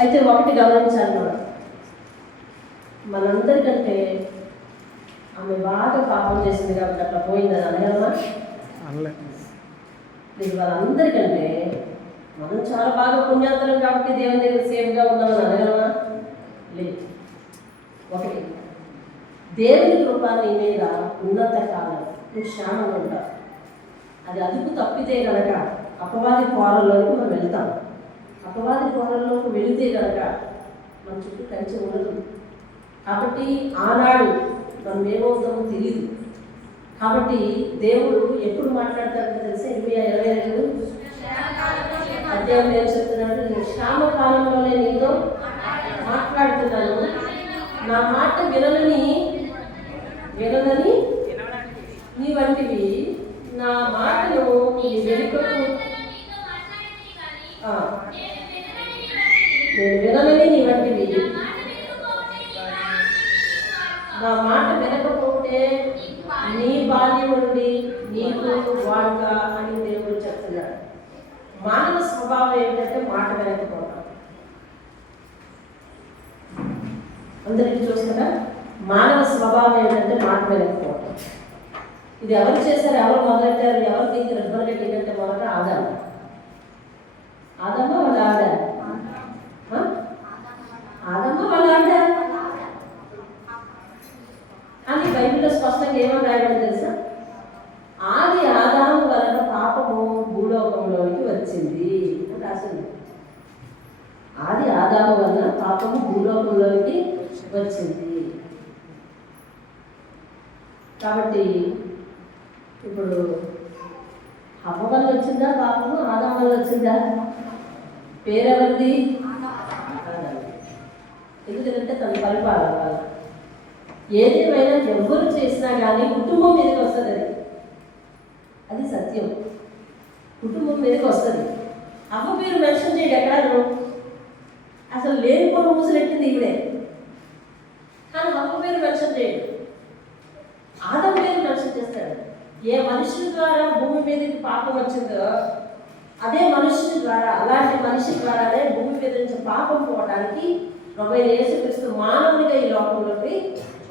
అయితే ఒకటి గమనించాలి మనం, మనందరికంటే ఆమె బాగా పాపం చేసింది కాబట్టి అట్లా పోయిందని అనగలమా? లేదు, వాళ్ళందరికంటే మనం చాలా బాగా పుణ్యాత్తులం కాబట్టి దేవుని దగ్గర సేఫ్గా ఉన్నామని అనగలమా? లేదు. ఒకటి, దేవుని కృప నీ మీద ఉన్నత కాలం నువ్వు క్షేమంగా ఉంటావు. అది అదుపు తప్పితే కనుక అపవాది కోరల్లోకి మనం వెళ్తాం. అపవాది కోరల్లోకి వెళితే కనుక మన చుట్టూ కంచె ఉండదు. కాబట్టి ఆనాడు మనం ఏమవుతామో తెలియదు. కాబట్టి దేవుడు ఎప్పుడు మాట్లాడతాడంటే తెలిసే 22 అధ్యాయం ఏం చెప్తున్నాడు? క్షామకాలంలోనే నీతో మాట్లాడుతున్నాను, నా మాట వినని నీ వంటివి నా మాటను నీ వెనుకకు నేను వినని నీ వంటివి నా మాట వినకపోతే నీ బాల్యం నుండి నీకు వాడుగా అని దేవుడు చెప్తున్నాడు. మానవ స్వభావం ఏంటంటే మాట వినకపోవడం. అందరికీ చూస్తారా? మానవ స్వభావం ఏంటంటే మాట వినకపోవడం. ఇది ఎవరు చేశారు, ఎవరు మొదలెట్టారు, ఎవరు దీనికి రెబ్బలు కట్టిందంటే మొదట ఆదాము. ఆదమ్మ వాళ్ళ ఆవిడ, ఆదమ్మ వాళ్ళ ఆవిడ అని బైబిల్లో స్పష్టంగా ఏమని రాయడం తెలుసా? ఆది ఆదాము వలన పాపము భూలోకంలోనికి వచ్చింది అని రాసింది. ఆది ఆదాము వలన పాపము భూలోకంలోనికి వచ్చింది. కాబట్టి ఇప్పుడు హవ్వ వల్ల వచ్చిందా పాపము, ఆదాము వల్ల వచ్చిందా? పేరెవరిది? ఎందుకంటే తన పరిపాలన. ఏదేమైనా ఎవరు చేసినా కానీ కుటుంబం మీదకి వస్తుంది. అది సత్యం, కుటుంబం మీదకి వస్తుంది. అవ్వ పేరు మెన్షన్ చేయడు ఎక్కడ, అసలు లేనిపోయిన ఊసులెట్టింది ఇవిడే, కానీ అవ్వ పేరు మెన్షన్ చేయడు. ఆదం పేరు మెన్షన్ చేస్తాడు. ఏ మనుషుల ద్వారా భూమి మీదకి పాపం వచ్చిందో అదే మనుషుల ద్వారా, అలాంటి మనిషి ద్వారానే భూమి మీద నుంచి పాపం పోవడానికి ప్రభువైన యేసుక్రీస్తు మానవునిగా ఈ లోకంలోకి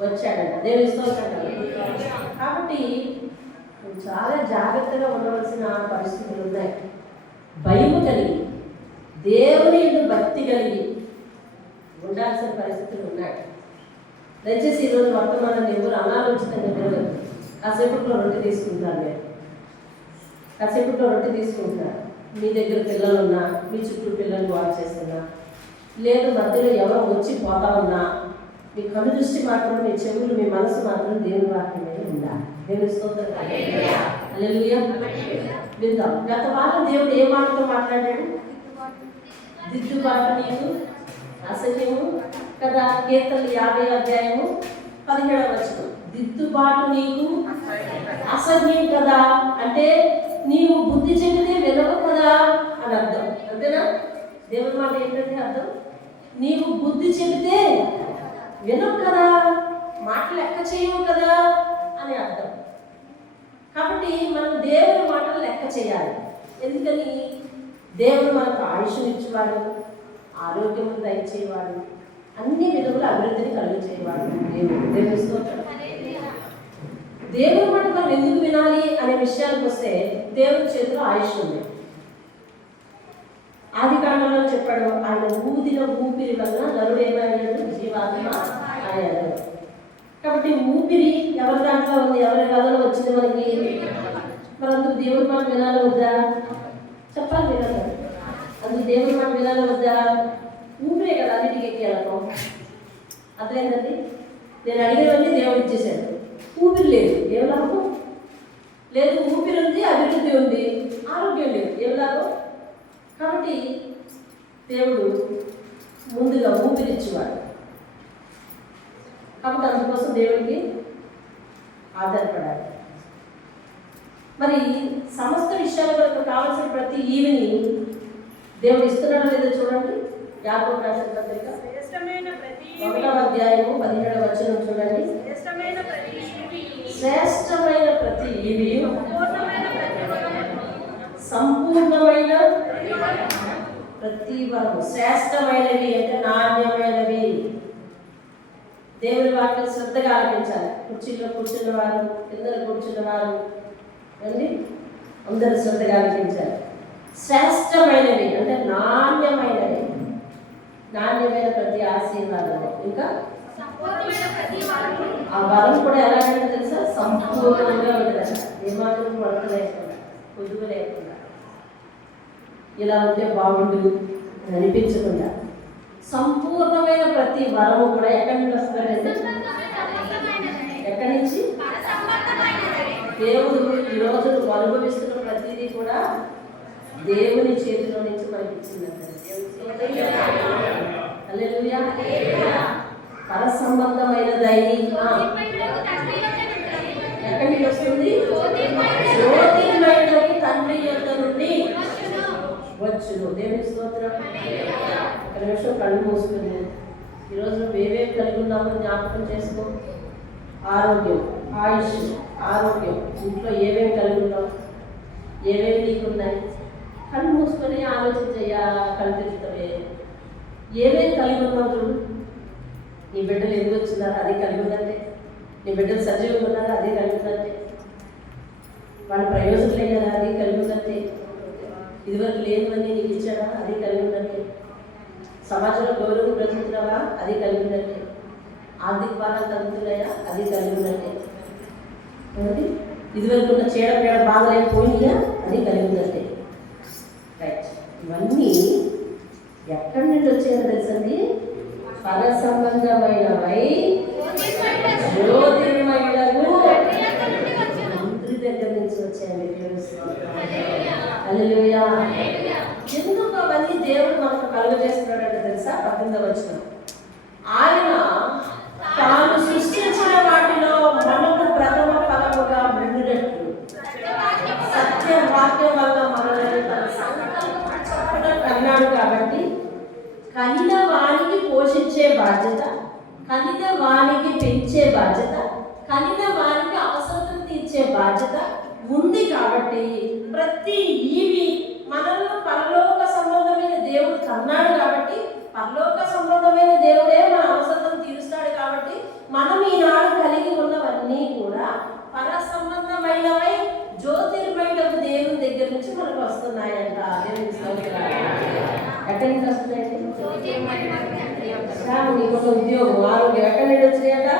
వచ్చాడంట. దేవుని స్తోత్రం. కాబట్టి చాలా జాగ్రత్తగా ఉండవలసిన పరిస్థితులు ఉన్నాయి. భయము కలిగి దేవుని భక్తి కలిగి ఉండాల్సిన పరిస్థితులు ఉన్నాయి. దయచేసి ఈరోజు వర్తమానాన్ని ఎవరు అనాలోచితంగా తెలియదు. కాసేపట్లో రొట్టె తీసుకుంటాను నేను, కాసేపట్లో రొట్టె తీసుకుంటాను. మీ దగ్గర పిల్లలు ఉన్నా, మీ చుట్టూ పిల్లలు వాడు చేస్తున్నా, లేదు మధ్యలో ఎవరో వచ్చి పోతా ఉన్నా, మీ కను దృష్టి మాత్రం, మీ చెవులు, మీ మనసు మాత్రం దేవుని వాక్యమే ఉండాలి. దేవుని స్తోత్రం. హల్లెలూయా. విందాం. గత వారం దేవుడు ఏ మాటతో మాట్లాడాడు? దిద్దుబాటు నీకు అసహ్యము కదా. కీర్తనలు 50 అధ్యాయము 17వ వచనం. దిద్దుబాటు నీకు అసహ్యం కదా అంటే నీవు బుద్ధి చెబితే వినవు కదా అని అర్థం. అంతేనా? దేవుని మాట ఏంటంటే అర్థం, నీవు బుద్ధి చెబితే వినవు కదా, మాటలు లెక్క చేయవు కదా అని అర్థం. కాబట్టి మనం దేవుని మాటలు లెక్క చేయాలి. ఎందుకని? దేవుడు మనకు ఆయుష్నిచ్చేవాడు, ఆరోగ్యం దయచేవాడు, అన్ని విధముల అభివృద్ధిని కలిగించేవాడు దేవుడు. దేవుని స్తోత్రం. దేవుని మాట మనం ఎందుకు వినాలి అనే విషయానికి వస్తే దేవుని చేతిలో ఆయుష్ ఉంది. ఆది కాలంలో చెప్పాడు, ఆయన ఊదిన ఊపిరి వలన నరుడు ఏమయ్యాడు? జీవాత్మ అయ్యాడు. కాబట్టి ఊపిరి ఎవరి దాంట్లో ఉంది, ఎవరి కథలో వచ్చింది మనకి. మనందుకు దేవుని మాట వినాలి వద్దా? చెప్పాలి వినాలి. అందుకు దేవుని మాట వినాలి వద్దా? ఊపిరే కదా అన్నిటికీ ఎక్కేయాలకో. అర్థమైందండి? నేను అడిగినవన్నీ దేవుడు ఇచ్చేసాడు. ఊపిరి లేదు, ఏం లాభం? లేదు, ఊపిరి ఉంది, అభివృద్ధి ఉంది, ఆరోగ్యం లేదు, ఏం లాభం? కాబట్టి దేవుడు ముందుగా ఊపిరిచ్చేవాడు. కాబట్టి అందుకోసం దేవుడికి ఆధారపడాలి. మరి సమస్త విషయాల వరకు కావాల్సిన ప్రతి ఈవిని దేవుడు ఇస్తున్నాడో లేదో చూడండి. యాకోబు రాసిన పత్రిక 1వ అధ్యాయము 17వ వచనం చూడండి. శ్రేష్టమైన ప్రతి ఈవి సంపూర్ణమైన ప్రతి వరము శ్రేష్టమైనవి అంటే నాణ్యమైనవి. దేవుని వాటిని శ్రద్ధగా ఆలకించాలి. కుర్చీలో కూర్చున్నవారు, కింద కూర్చున్నవారు అండి అందరూ శ్రద్ధగా ఆలకించాలి. శ్రేష్టమైనవి అంటే నాణ్యమైనవి, నాణ్యమైన ప్రతి ఆశీర్వాదము. ఇంకా ఆ వరం కూడా ఎలాగంటే తెలుసా, సంపూర్ణంగా ఉంటుంది. ఏమాత్రం వరద లేకుండా, పొదుగు లేకుండా, ఇలా ఉంటే బాగుండు అనిపించకుండా సంపూర్ణమైన ప్రతి వరము కూడా ఎక్కడి నుంచి వస్తుందండి? ఎక్కడి నుంచి? దేవుడు ఈరోజు అనుభవిస్తున్న ప్రతిదీ కూడా దేవుని చేతిలో నుంచి మనకి ఇచ్చిందండి. హల్లెలూయా. పర సంబంధమైనదైన ఎక్కడి నుంచి వస్తుంది? జ్యోతిర్మయుడగు తండ్రి యొద్ద నుండి వచ్చును. దేవుని స్తోత్రం. ఒక నిమిషం కళ్ళు మూసుకుంది. ఈరోజు మేమేం కలిగి ఉన్నామో జ్ఞాపకం చేసుకో. ఆరోగ్యం, ఆయుష్, ఆరోగ్యం, ఇంట్లో ఏమేమి కలిగి ఉన్నాం, ఏమేమి నీకున్నాయి, కళ్ళు మూసుకొని ఆలోచించయ్యా. కళ్ళు తెచ్చుతావే, ఏమేమి కలిగి ఉన్నావు చూడు. నీ బిడ్డలు ఎందుకు వచ్చినారా, అది కలిగి ఉందంటే. నీ బిడ్డలు సజీవంగా ఉన్నారా, అది కలిగి ఉందంటే. వాళ్ళ ప్రయోజనం కదా, అది కలిగి ఉందంటే. ఇదివరకు లేనివన్నీ నీకు ఇచ్చాడా, అది కలిగి ఉందంటే. సమాజంలో గౌరవం ప్రచుతున్నావా, అది కలిగి ఉందంటే. ఆర్థిక భారాలు తగ్గుతున్నాయా, అది కలిగి ఉందంటే. ఇదివరకు ఉన్న పేడ బాధలే పోయినా, అది కలిగి ఉందంటే. రైట్. ఇవన్నీ ఎక్కడి నుండి వచ్చాయో తెలుసండి? పర సంబంధమైనవై జ్యోతిర్మయుడగు తండ్రి దగ్గర నుంచి వచ్చాయండి. హల్లెలూయా. ఎందుకు అవన్నీ దేవుడు మనకు కలుగజేస్తున్నాడంటే తెలుసా? 18వ వచనం, ఆయన తాను సృష్టించిన వాటిలో మనకు ప్రథమ ఫలముగా ఉండినట్లు సత్య వాక్యం వల్ల మనల్ని తన సంకల్పం కన్నాడు. కాబట్టి కనిన వానికి పోషించే బాధ్యత, కనిన వానికి పెంచే బాధ్యత, కనిన వానికి అవసరం తీర్చే బాధ్యత ఉంది. కాబట్టి ప్రతి ఈవి మనల్ని పరలోక సంబంధమైన దేవుడు కన్నాడు. కాబట్టి పరలోక సంబంధమైన దేవుడే మన అవసరం తీరుస్తాడు. కాబట్టి మనం ఈనాడు కలిగి ఉన్నవన్నీ కూడా పర సంబంధమైనవై జ్యోతిర్మయుడగు దేవుని దగ్గర నుంచి మనకు వస్తున్నాయంట. దేవుని స్తోత్రాలు. ఎక్కడి నుంచి వస్తున్నాయండి? నీకు ఉద్యోగం, ఆరోగ్యం ఎక్కడి నుంచి వచ్చినాయట?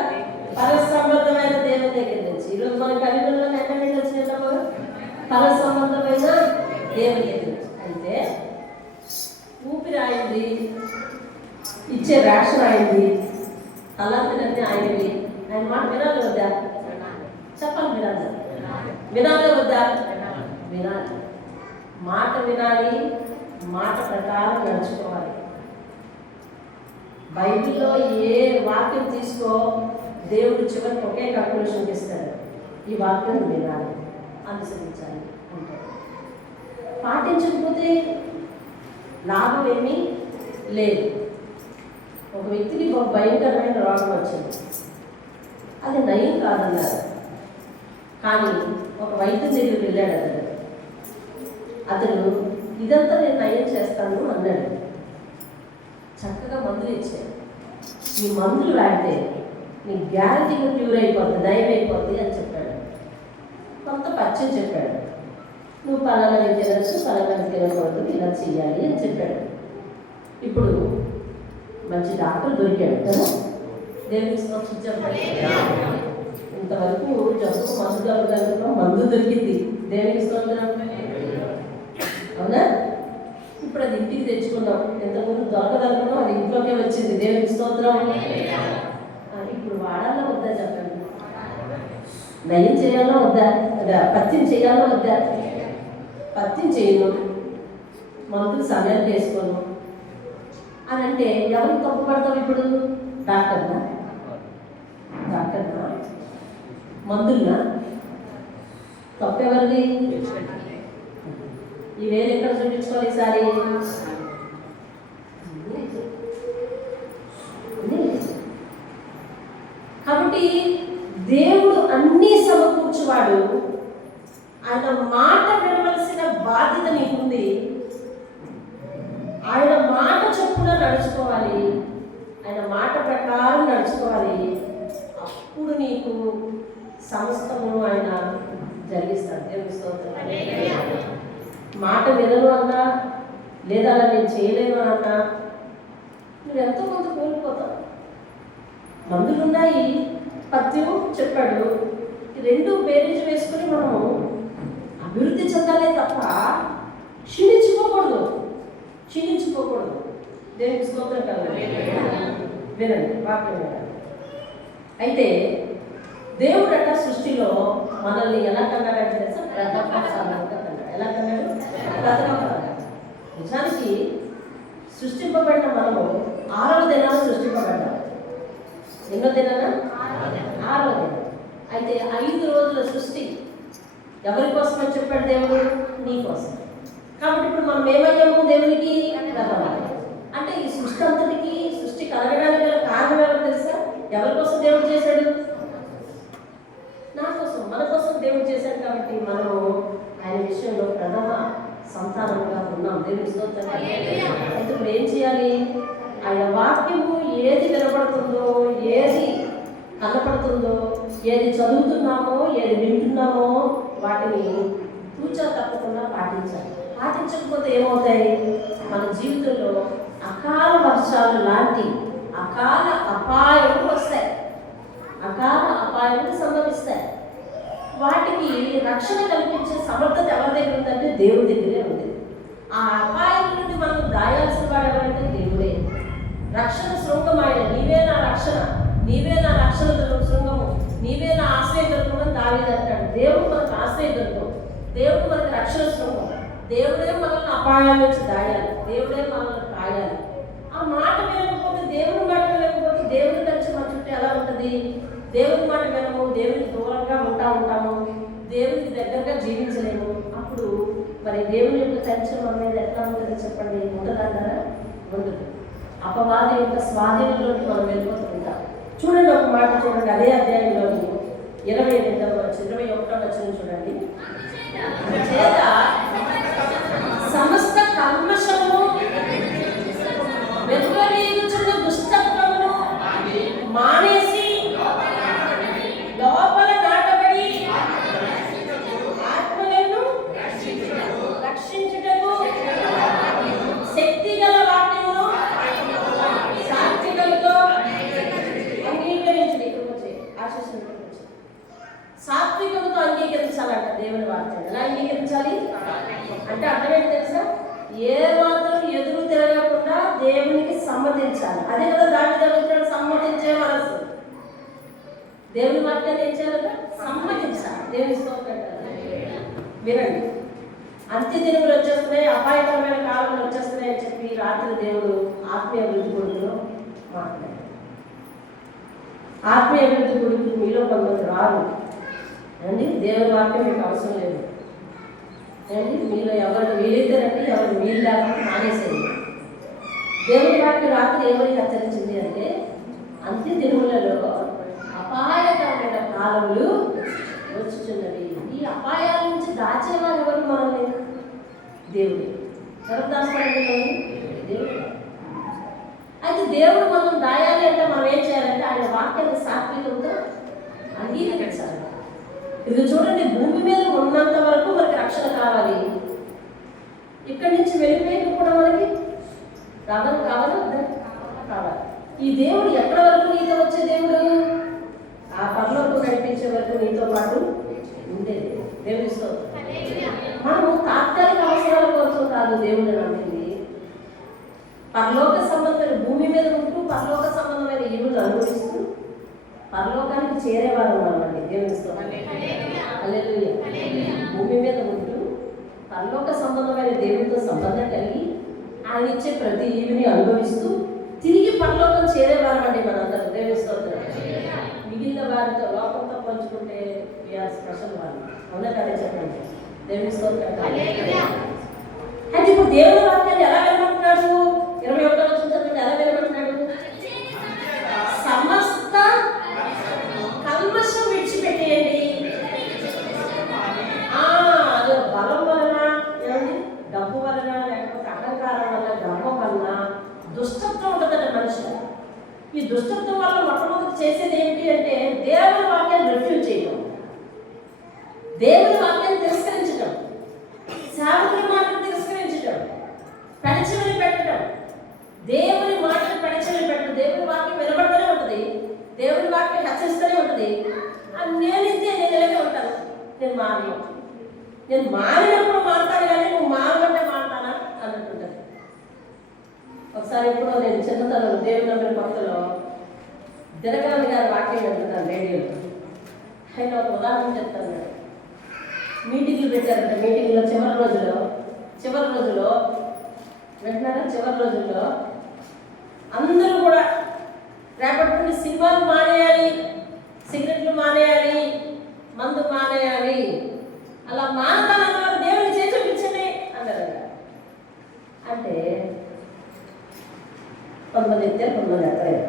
పర సంబంధమైన దేవుని దగ్గర నుంచి. ఈరోజు మన కలిగి ఉన్న ఎక్కడి నుంచి వచ్చినాయట? పర సంబంధమైన దేవుని దగ్గర నుంచి. అంటే ఊపిరి అయింది, ఇచ్చే రేషన్ అయింది, తలాంటినన్నీ అయింది. ఆయన మాట వినాలి వద్దా? చెప్పాలి. వినాలి వద్దా? వినాలి. మాట వినాలి, మాట ప్రకారం నడుచుకోవాలి. బైబిల్లో ఏ వాక్యం తీసుకో, దేవుడు చివరికి ఒకే కంక్లూషన్ ఇస్తాడు, ఈ వాక్యం వినాలి, అనుసరించాలి అంటే. పాటించకపోతే లాభం ఏమీ లేదు. ఒక వ్యక్తికి ఒక భయంకరమైన రోగం వచ్చింది, అది నయం కాదన్నారు. కానీ ఒక వైద్యం దగ్గరికి వెళ్ళాడు. అతను ఇదంతా నేను నయం చేస్తాను అన్నాడు. చక్కగా మందులు ఇచ్చాడు. ఈ మందులు వాడితే నీ గ్యారంటీగా క్యూర్ అయిపోద్ది, నయం అయిపోద్ది అని చెప్పాడు. కొంత పచ్చని చెప్పాడు. నువ్వు పలానా తినచ్చు, పలానా తినకూడదు, ఇలా చెయ్యాలి అని చెప్పాడు. ఇప్పుడు మంచి డాక్టర్ దొరికాడు కదా, దేవునికి స్తోత్రం చెప్పండి. ఇంతవరకు జబ్బు మందు దొరకగలుగుతాం, మందు దొరికింది, దేవునికి స్తోత్రం. అవునా? ఇప్పుడు అది ఇంటికి తెచ్చుకున్నాం. ఎంతమంది దొరకదనుకున్నాం, అది ఇంట్లోకే వచ్చింది, దేవునికి స్తోత్రం. ఇప్పుడు వాడాలో వద్దా చెప్పండి? నయం చేయాలో వద్దా? పత్యం చేయాలో వద్దా? పత్యం చేయను, మందులు సమయాన్ని చేసుకోను అని అంటే ఎవరు తప్పు పడతాం? ఇప్పుడు డాక్టర్నా? మందులనా? తప్పెవరిది? ఈ వేలు ఎక్కడ చూపించుకోవాలి ఈసారి? కాబట్టి దేవుడు అన్నీ సమకూర్చువాడు. ఆయన మాట వినవలసిన బాధ్యత నీకుంది. ఆయన నడుచుకోవాలి, ఆయన మాట ప్రకారం నడుచుకోవాలి. అప్పుడు నీకు సమస్తమును ఆయన జరిగిస్తాడు. దేవుని స్తోత్రం. మాట వినను అన్నా, లేదా అలా నేను చేయలేను అన్నా నువ్వు ఎంతో కొంత కోల్పోతావు. మందులున్నాయి, పత్యం చెప్పాడు, ఈ రెండు బేరీజు వేసుకుని మనము అభివృద్ధి చెందాలే తప్ప క్షీణించుకోకూడదు. దేవునికి స్తోత్రం కాదు. వినండి, వాక్యం వినండి. అయితే దేవుడట సృష్టిలో మనల్ని ఎలా కన్నాడంటే తెలుసా? ప్రథమ ఫలంగా కన్నాడు. ఎలా కన్నాడు? ప్రథమ ఫలంగా. నిజానికి సృష్టింపబడిన మనము 6వ దినాన సృష్టింపబడ్డాం. ఎన్నో దినాన? 6వ దినం. అయితే 5 రోజుల సృష్టి ఎవరి కోసం అని చెప్పాడు దేవుడు? నీ కోసం. కాబట్టి ఇప్పుడు మనం ఏమయ్యాము? దేవునికి ప్రథమ. అంటే ఈ సృష్టి అంతటికి, సృష్టి కలగడానికి గల కారణం ఎవరు తెలుసా? ఎవరి కోసం దేవుడు చేశాడు? నా కోసం, మన కోసం దేవుడు చేశాడు. కాబట్టి మనము ఆయన విషయంలో ప్రథమ సంతానంగా ఉన్నాం. దేవుని స్తోత్రం. అయితే ఇప్పుడు ఏం చేయాలి? ఆయన వాక్యము ఏది వినపడుతుందో, ఏది కనపడుతుందో, ఏది చదువుతున్నామో, ఏది వింటున్నామో వాటిని తూచా తప్పకుండా పాటించాలి. పాటించకపోతే ఏమవుతాయి? మన జీవితంలో అకాల వర్షాలు లాంటి అకాల అపాయములు వస్తాయి. అకాల అపాయములు సంభవిస్తాయి. వాటికి రక్షణ కల్పించే సమర్థత ఎవరి దగ్గర ఉందంటే దేవుడి దగ్గరే ఉంది. ఆ అపాయం నుండి మనం దాయాల్సిన వాడు ఎవరంటే దేవుడే. రక్షణ శృంగం ఆయన. నీవే నా రక్షణ, నీవే నా రక్షణ శృంగము, నీవే నా ఆశ్రయదుర్గం అని దావీదు అంటాడు. దేవుడు మనకు ఆశ్రయదుర్గం, దేవుడు మనకు రక్షణ శృంగం. దేవుడే మనల్ని అపాయాల నుంచి దాయాలి, దేవుడే మనల్ని కాయాలి. ఆ మాట వినకపోతే, దేవుని మాట వినకపోతే దేవుని కలిసి మన చుట్టూ ఎలా ఉంటుంది? దేవుని మాట వినము, దేవునికి దూరంగా ఉంటాము, దేవునికి దగ్గరగా జీవించలేము. అప్పుడు మరి దేవుని యొక్క కలిసి మన మీద ఎట్లా ఉంటుంది చెప్పండి? ఉండదంటారా? ఉండదు. అపవాది యొక్క స్వాధీనంలోకి మనం వెళ్ళిపోతూ ఉంటాం. చూడండి, ఒక మాట చూడండి, అదే అధ్యాయంలోని 21వ వచనం చూడండి. చేత సమస్త కల్మషము, వెలువరీయుచున్న దుష్టత్వమును మానేసి లోపల నాటబడి ఆత్మలను రక్షించుటకు శక్తి గల వాక్యమును సాత్వికముతో అంగీకరించండి. ఇక్కడికి వచ్చి ఆశిస్తున్నట్టు సాత్వికంతో అంగీకరించాలంట దేవుని వాక్యం. ఎలా అంగీకరించాలి అంటే అర్థం ఏంటి తెలుసా? ఏ మాత్రం ఎదురు తిరగకుండా దేవునికి సమ్మతించాలి. అదే కదా దాన్ని జరుగుతున్నాడు, సమ్మతించే మనసు. దేవుని వాక్యాన్ని ఏం చేయాలంట? సమ్మతించాలి. దేవుని స్తోత్రం. వినండి, అంత్య దినములు వచ్చేస్తున్నాయి, అపాయకరమైన కాలంలో వచ్చేస్తున్నాయి అని చెప్పి రాత్రి దేవుడు ఆత్మీయ అభివృద్ధి కొడుకులో మాట్లాడారు. ఆత్మీయ అభివృద్ధి కొడుకు మీలో కొంతమంది రారు అండి. దేవుని వాక్యం మీకు అవసరం లేదు అండి. మీలో ఎవరు వీలైతారంటే ఎవరు వీలు లేకుండా మానేసేది. దేవుని వాక్యం రాత్రి ఏమని హెచ్చరించింది అంటే, అంత్య దినములలో అపాయకరమైన కాలములు వచ్చుచున్నవి. ఈ అపాయాల నుంచి దాచేవారు ఎవరు? మనల్ని దేవుడు. ఎవరు దాస్తారండి? దేవుడు. అయితే దేవుడు మనం దాయాలి అంటే మనం ఏం చేయాలంటే ఆయన వాక్యాన్ని సాత్వికంతో అంగీకరించాలి. ఇది చూడండి, భూమి మీద ఉన్నంత వరకు మనకి రక్షణ కావాలి. ఇక్కడి నుంచి వెళ్ళిపోయి కూడా మనకి కావాలి. ఈ దేవుడు ఎక్కడి వరకు నీతో వచ్చే దేవుడు? ఆ పరలోకం నడిపించే వరకు నీతో పాటు ఉండేది. దేవుని స్తోత్రం. మనము తాత్కాలిక అవసరాల కోసం కాదు దేవుని నమ్మింది. పరలోక సంబంధమైన భూమి మీద ఉంటూ పరలోక సంబంధమైన ఈవులు అనుభవిస్తూ పరలోకానికి చేరేవారు మనమండి. దేవుని స్తోత్రం. హల్లెలూయా. భూమి మీద ఉంటూ పరలోక సంబంధమైన దేవునితో సంబంధం కలిగి ఆయన ఇచ్చే ప్రతి ఈవిని అనుభవిస్తూ తిరిగి పరలోకం చేరేవారమండి మనందరం. దేవుని స్తోత్రం. మిగిలిన వారితో లోకంతో పంచుకుంటే స్పెషల్ వాళ్ళు ఉన్నట్టే చెప్పండి. దేవుని స్తోత్రం. అయితే ఇప్పుడు దేవుని వాక్యాన్ని ఎలా వినమంటున్నాడు? 21వ వచనం చదవండి. ఎలా వినమంటున్నాడు? సమస్త కల్మషం విడిచిపెట్టేయండి. అది బలం వలన, డబ్బు వలన, లేకపోతే అహంకారం వలన, గర్వం వలన, దుష్టత్వం దుష్టత్వం వల్ల మొట్టమొదటి చేసేది ఏంటి అంటే దేవుని వాక్యాన్ని రిఫ్యూజ్ చేయడం, దేవుని వాక్యాన్ని తిరస్కరించడం, సేవకుల మాటను తిరస్కరించడం, పెడచెవిని పెట్టడం. దేవుని మాటను పెడచెవిని పెట్టడం. దేవుని వాక్యం వినబడుతూనే ఉంటుంది, దేవుని వాక్యం హెచ్చరిస్తూనే ఉంటుంది. నేను ఇలాగే ఉంటాను, నేను మారను, నేను మారినప్పుడు మారుతాను కానీ నువ్వు మారమంటే మారుతానా అన్నట్టుంటుంది. ఒకసారి ఎప్పుడో నేను చిన్నతనం దేవుని నమ్మిన భక్తులో దినకరన్ గారి వాక్యం వింటున్నాను రేడియోలో. ఆయన ఒక ఉదాహరణ చెప్తాను. మీటింగ్లు పెట్టారంట. మీటింగ్లో చివరి రోజులో వింటున్నారా? చివరి రోజుల్లో అందరూ కూడా రేపటి నుండి సినిమాలు మానేయాలి, సిగరెట్లు మానేయాలి, మందు మానేయాలి, అలా మానతానన్న వారు దేవుని చేసి చూపించండి అన్నారంట. అంటే కొంతమంది ఎత్తారు, కొంతమంది ఎత్తలేదు.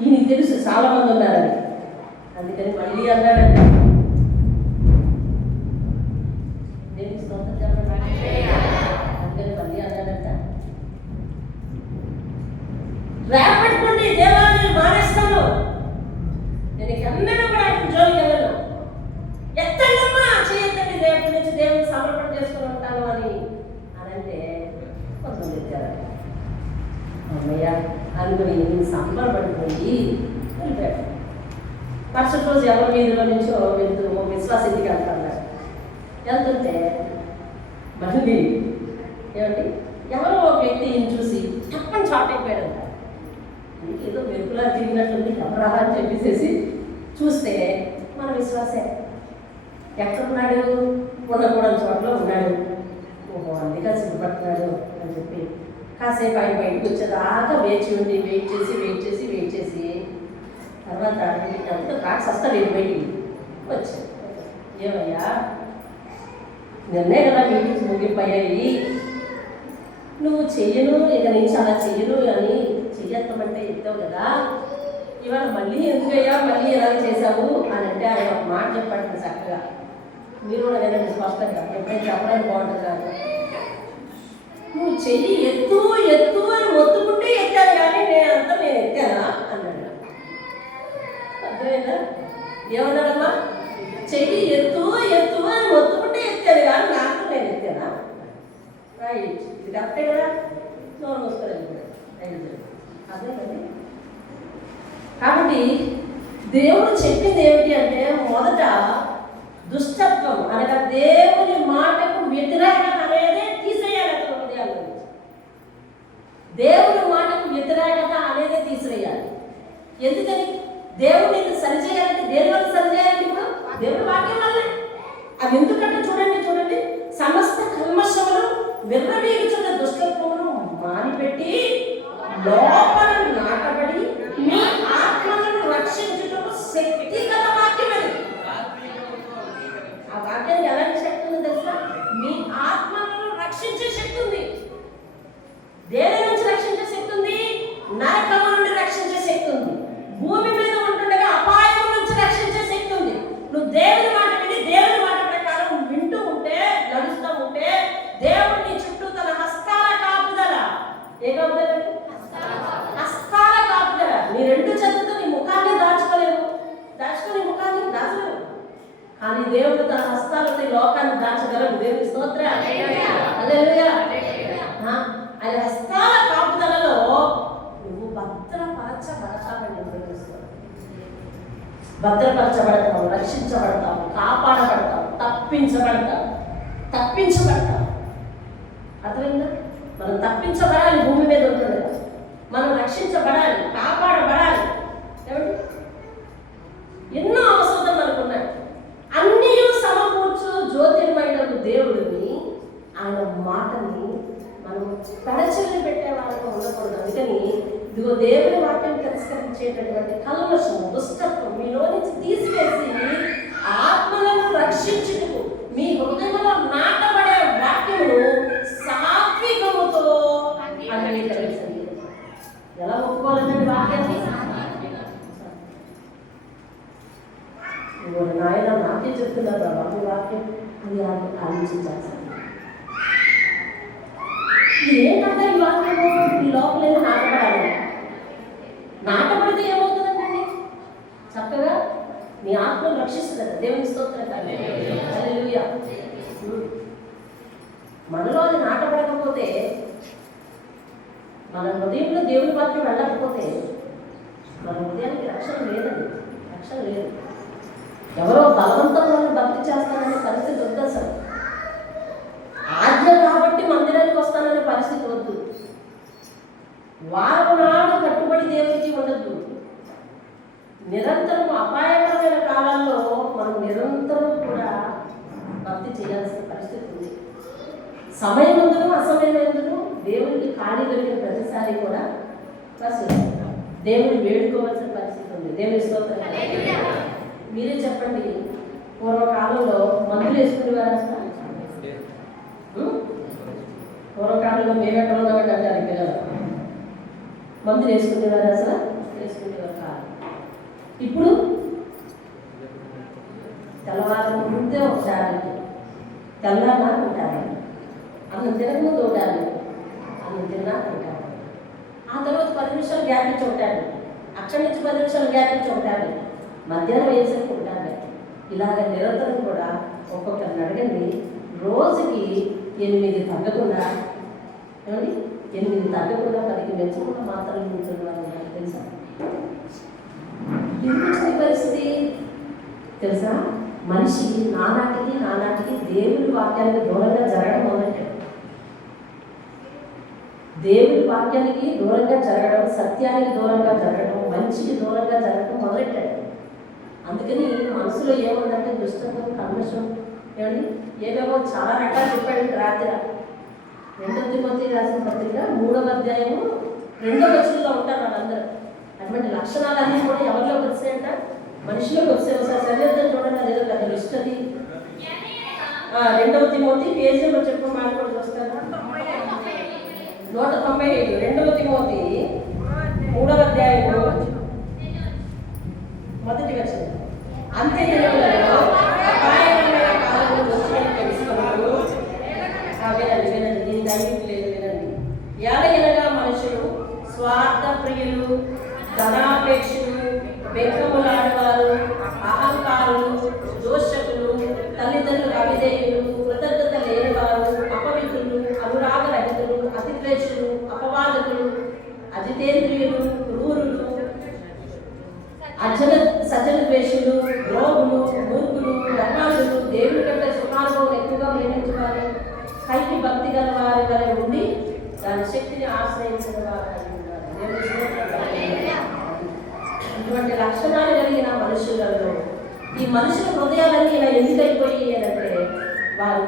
ఈయనకి తెలుసు చాలా మంది ఉన్నారని, అందుకని మళ్ళీ అన్నాడంట. దేవుని స్తోత్రం చెప్పండి. అందుకని మళ్ళీ అన్నాడంట, రేపటి నుండి దేవాలయం మానేస్తాను, నేను ఎన్నడూ కూడా జోలికి వెళ్ళను, ఎత్తమ్మా చేయొద్దండి, రేపటి నుంచి దేవుని సమర్పణ చేసుకుని ఉంటాను అని అంటే కొంతమంది ఎత్తారు. అమ్మయ్య అనుకుని సంబరపడిపోయి వెళ్ళిపోయాడు. మరుసటి రోజు ఎవరి వీధిలో నుంచో వెళ్తూ విశ్వాస ఇంటికి వెళ్తుంటే మళ్ళీ ఏమండి ఎవరో ఒక వ్యక్తి ఈయన చూసి తప్పని షార్ట్ అయిపోయాడంట. ఏదో వెలుపులా తిరిగినట్టుంది, ఎవరా అని చెప్పేసి చూస్తే మన విశ్వాసే. ఎక్కడున్నాడు? ఉండకూడని చోట్ల ఉన్నాడు. ఓహో అందుకే సిద్ధపడుతున్నాడు అని చెప్పి కాసేపు ఆయన బయటకు వచ్చేదాకా వెయిట్ చేసి తర్వాత ఎంత ట్రాక్స్ వస్తాడు ఈయన బయటికి వచ్చాడు. ఏమయ్యా నిన్నే కదా మీటింగ్స్ ముగిపోయాయి, నువ్వు చెయ్యను ఇక నుంచి అలా చెయ్యను అని చెయ్యత్తమంటే చెప్తావు కదా, ఇవాళ మళ్ళీ ఎందుకయ్యా మళ్ళీ ఎలా చేశావు అని అంటే ఆయన ఒక మాట చెప్పండి చక్కగా. మీరు కూడా వినండి స్పష్టంగా, ఎప్పుడైతే చెప్పడానికి బాగుంటుంది కాదు. నువ్వు చెయ్యి ఎత్తు అని మొత్తుకుంటే ఎత్తాను కానీ నేను ఎత్తానా అన్నాడు. అర్థమైందా? ఏమన్నాడమ్మా? చెయ్యి ఎత్తు అని మొత్తుకుంటే ఎత్తాను కానీ నాకు నేను ఎత్తానా? రైట్, ఇది కరెక్టే కదా. నోరు వస్తుంది అదే కదా. కాబట్టి దేవుడు చెప్పింది ఏమిటి అంటే మొదట దుష్టత్వం అనగా దేవుని మాటకు వ్యతిరేకత అనేది తీసేయాలి. అతని హృదయాల నుంచి దేవుని మాటకు వ్యతిరేకత అనేది తీసివేయాలి. ఎందుకని? దేవుడిని సరిచేయాలంటే దేని వల్ల సరిచేయాలంటే ఇప్పుడు దేవుడి వాక్యం వల్లే. అది ఎందుకంటే చూడండి సమస్త కల్మషములు విర్రవీగుచున్న దుష్టత్వమును మానిపెట్టి లోపల నాటబడి మీ ఆత్మలను రక్షించుటకు శక్తిగల వాక్యం అది. ఆ వాక్యానికి ఎలాంటి శక్తి ఉంది తెలుసా? మీ ఆత్మలను రక్షించే శక్తి ఉంది. దేని నుంచి రక్షించే శక్తి ఉంది? నరకము నుండి రక్షించే శక్తి ఉంది. భూమి మీద ఉంటుండగా అపాయం నుంచి రక్షించే శక్తి ఉంది. నువ్వు దేవుని మాట విని దేవుని మాట ప్రకారం వింటూ ఉంటే, నడుస్తూ ఉంటే దేవుడు నీ చుట్టూ తన హస్తాల కాపుదల, ఏ కాపుదల? హస్తాల కాపుదల. నీ రెండు చేతులతో నీ ముఖాన్ని దాచుకోలేవు, దాచుకుని ముఖాన్ని దాచలేవు. కానీ దేవుడు తన హస్తాలతో ఈ లోకాన్ని దాచగలడు. దేవుని స్తోత్రం. హల్లెలూయా. ఆయన హస్తాల కాపుదలలో నువ్వు భద్రపరచబడతావు, రక్షించబడతావు, కాపాడబడతావు, తప్పించబడతావు. అర్థమైందా? మనం తప్పించబడాలి, భూమి మీద ఉంటుంది. మనం రక్షించబడాలి, కాపాడబడాలి. ఏమండి? ఎన్నో అవసరం మనకు ఉన్నాయి. అన్నీ సమకూర్చు జ్యోతిర్మయుడకు దేవుడిని, ఆయన మాటని మనం పెడచెవిని పెట్టే వాళ్ళతో ఉండకూడదు. అందుకని ఇదిగో దేవుని వాక్యం తిరస్కరించేటటువంటి కల్మషం, దుష్టత్వం మీలో నుంచి తీసివేసి ఆత్మలను రక్షించుటకు మీ హృదయంలో నాటబడే వాక్యమును సాత్వికముతో అంగీకరించండి. ఎలా ఒప్పుకోవాలంటే వాక్యాన్ని నాయన నాకే చెప్తున్నారు బాబు వాక్యం అది ఆలోచించాల్సింది. ఏంటంటే ఈ వాక్యము ఈ లోపల నాటబడాలి. నాటబడితే ఆత్మను రక్షిస్తుందట. దేవుని స్తోత్రం. హల్లెలూయా. మనలో అది నాటపడకపోతే, మన హృదయంలో దేవుని వాక్యం వెళ్ళకపోతే మన హృదయానికి రక్షణ లేదండి. రక్షణ లేదు. ఎవరో బలవంతంగా భక్తి చేస్తాననే పరిస్థితి వద్దు. అసలు ఆజ్ఞ కాబట్టి మందిరానికి వస్తాననే పరిస్థితి వద్దు. వారం నాడు కట్టుబడి దేవుడికి ఉండద్దు. నిరంతరం అపాయకరమైన కాలాల్లో మనం నిరంతరం కూడా భక్తి చేయాల్సిన పరిస్థితి ఉంది. సమయమందును అసమయమందును దేవుడికి ఖాళీ దొరికిన ప్రతిసారి కూడా ఫస్ట్ దేవుడిని వేడుకోవాల్సిన పరిస్థితి ఉంది. దేవుని స్తోత్రం. మీరే చెప్పండి, పూర్వకాలంలో మందులు వేసుకునేవారు అసలు? పూర్వకాలంలో మేమెక్కడ ఉన్నామంటే అంటారు పిల్లలు. మందులు వేసుకునేవారు అసలు? వేసుకునేవారు కాదు. ఇప్పుడు తెల్లవారు ముందే ఒక టాబ్లెట్, తెల్లవారు ఒక టాబ్లెట్, అన్నం తినకముందు ఒక టాబ్లెట్, అన్నం తిన్నాక ఒక టాబ్లెట్, ఆ తర్వాత 10 నిమిషాలు గ్యాప్ ఇచ్చి ఒక టాబ్లెట్, అక్కడి నుంచి 10 నిమిషాలు గ్యాప్ ఇచ్చి ఒక టాబ్లెట్, మధ్యాహ్నం వేసరికి ఒక టాబ్లెట్. ఇలాగ నిరంతరం కూడా ఒక్కొక్కరిని అడగండి, రోజుకి 8 తగ్గకుండా, ఏమండి 8 తగ్గకుండా 10కి మెచ్చకుండా మాత్రలు ఉంటున్నారు. తెలుసా ఎందుకు పరిస్థితి? తెలుసా, మనిషి నానాటికి దేవుని వాక్యానికి దూరంగా జరగడం మొదలెట్టాడు. దేవుని వాక్యానికి దూరంగా జరగడం, సత్యానికి దూరంగా జరగడం, మంచికి దూరంగా జరగడం మొదలెట్టాడు. అందుకని మనసులో ఏముందంటే దుష్టత్వం, కల్మషం, ఏమండి ఏవేవో చాలా రకాలు చెప్పాడు. రాత్రి 2 తిమోతి రాసిన పత్రిక 3వ అధ్యాయము 2వ వచనంలో ఉంటారు వాళ్ళందరూ. అటువంటి లక్షణాలన్నీ కూడా ఎవరిలోకి వచ్చాయంట? మనిషిలోకి వచ్చాయి. ఒకసారి చదివేద్దాం చూడండి. అదేదో పెద్ద లిస్ట్ అది. 2వ తిమోతి పేజీలో చెప్పు మాట కూడా చూస్తారు. 195 2వ తిమోతి 3వ అధ్యాయము 1వ వచనం. అంతే దినములలో అపాయకరమైన కాలములు వచ్చునని తెలుసుకొనుము. వినండి, దీని దైవిక లేదు. వినండి. ఎలాగనగా మనుషులు స్వార్థ ప్రియులు, ధనాపేక్షులు, బెక్కములాడవారు, అహంకారులు, దోషకులు, తల్లిదండ్రులు అవిధేయులు, కృతజ్ఞత లేనివారు, అపవిత్రులు, అనురాగరహితులు, అతిద్వేషులు, అపవాదకులు, అజితేంద్రియులు, క్రూరులు, సజ్జన ద్వేషులు, ద్రోహులు, మూర్ఖులు, వర్ణాలు, దేవుని కంటే సుఖానుభవం ఎక్కువగా ప్రేమించేవారు, కైకి భక్తి గల వారి వలె ఉండి దాని శక్తిని ఆశ్రయించిన వారు. ఇటువంటి లక్షణాలు కలిగిన మనుషులలో ఈ మనుషుల హృదయాలన్నీ ఇలా ఎందుకైపోయి అంటే వారు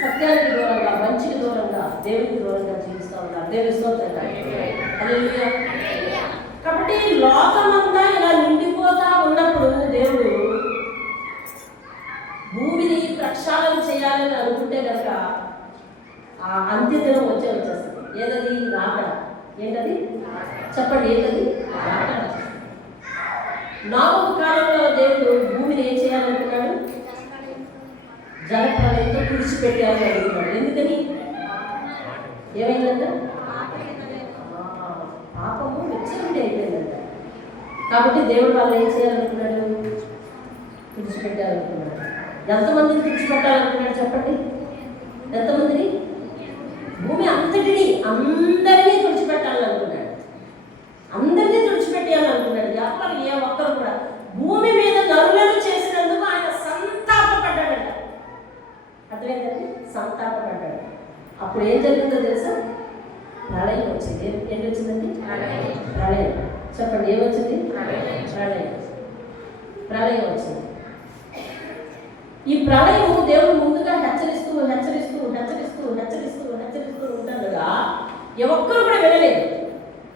సత్యానికి దూరంగా, మంచికి దూరంగా, దేవునికి దూరంగా జీవిస్తూ ఉన్నారు. దేవుని స్తోత్రం. హల్లెలూయా. కాబట్టి లోకమంతా ఇలా నిండిపోతా ఉన్నప్పుడు దేవుడు భూమిని ప్రక్షాళన చేయాలని అనుకుంటే కనుక ఆ అంత్యదినం వచ్చేస్తుంది. ఏదది? రాకడ. ఏంటది? చెప్పండి, ఏంటది? రాకడ. నోవహు కాలంలో దేవుడు భూమిని ఏం చేయాలనుకున్నాడు? జలప్రలయంతో తుడిచిపెట్టాలని అనుకున్నాడు. ఎందుకని? ఏమైందంట? పాపము విచ్చలవిడి అయిపోయిందంట. కాబట్టి దేవుడు వాళ్ళు ఏం చేయాలనుకున్నాడు? తుడిచిపెట్టాలనుకున్నాడు. ఎంతమందిని తుడిచిపెట్టాలనుకున్నాడు చెప్పండి? ఎంతమందిని? భూమి అంతటిని, అందరినీ తుడిచిపెట్టాలనుకున్నాడు. అందరినీ తుడిచిపెట్టాలనుకున్నాడు. ఎవరు ఏ ఒక్కరు కూడా భూమి మీద నరులను చేసినందుకు ఆయన సంతాపపడ్డాడట. అర్థమైందండి? సంతాపపడ్డాడు. అప్పుడు ఏం జరిగిందో తెలుసా? ప్రళయం వచ్చింది. ఏం వచ్చిందండి? ప్రళయం. చెప్పండి, ఏమొచ్చింది? ప్రళయం వచ్చింది. ఈ ప్రళయం దేవుడు ముందుగా హెచ్చరిస్తూ ఉంటాడుగా ఏ ఒక్కరు కూడా వెళ్ళలేదు.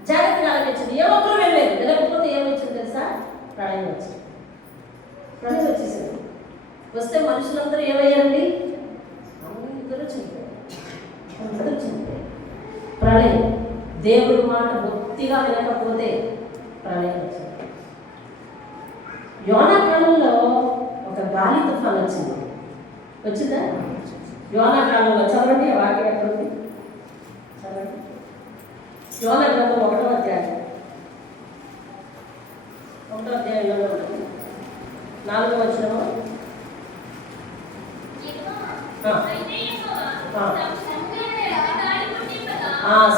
జాగ్రత్తగా ఆలోచించింది. ఏ ఒక్కరు వెళ్ళలేదు. వెళ్ళకపోతే ఏమొచ్చింది తెలుసా? ప్రళయం వచ్చింది. ప్రళయం వచ్చేసింది. వస్తే మనుషులందరూ ఏమయ్యారండి? అందరూ చనిపోయారు. ప్రళయం. దేవుడి మాట బొత్తిగా వినకపోతే ప్రళయం వచ్చింది. యోనా కాలంలో ఒక గాలి తుఫాన్ వచ్చింది. వచ్చిందా? యోనా కాలంలో చదవండి. ఆ వాక్యం ఎక్కడ ఉంది? చదవండి. యోనా గ్రంథం 1వ అధ్యాయం 1వ అధ్యాయంలో ఉంటుంది. 4వ వచనము.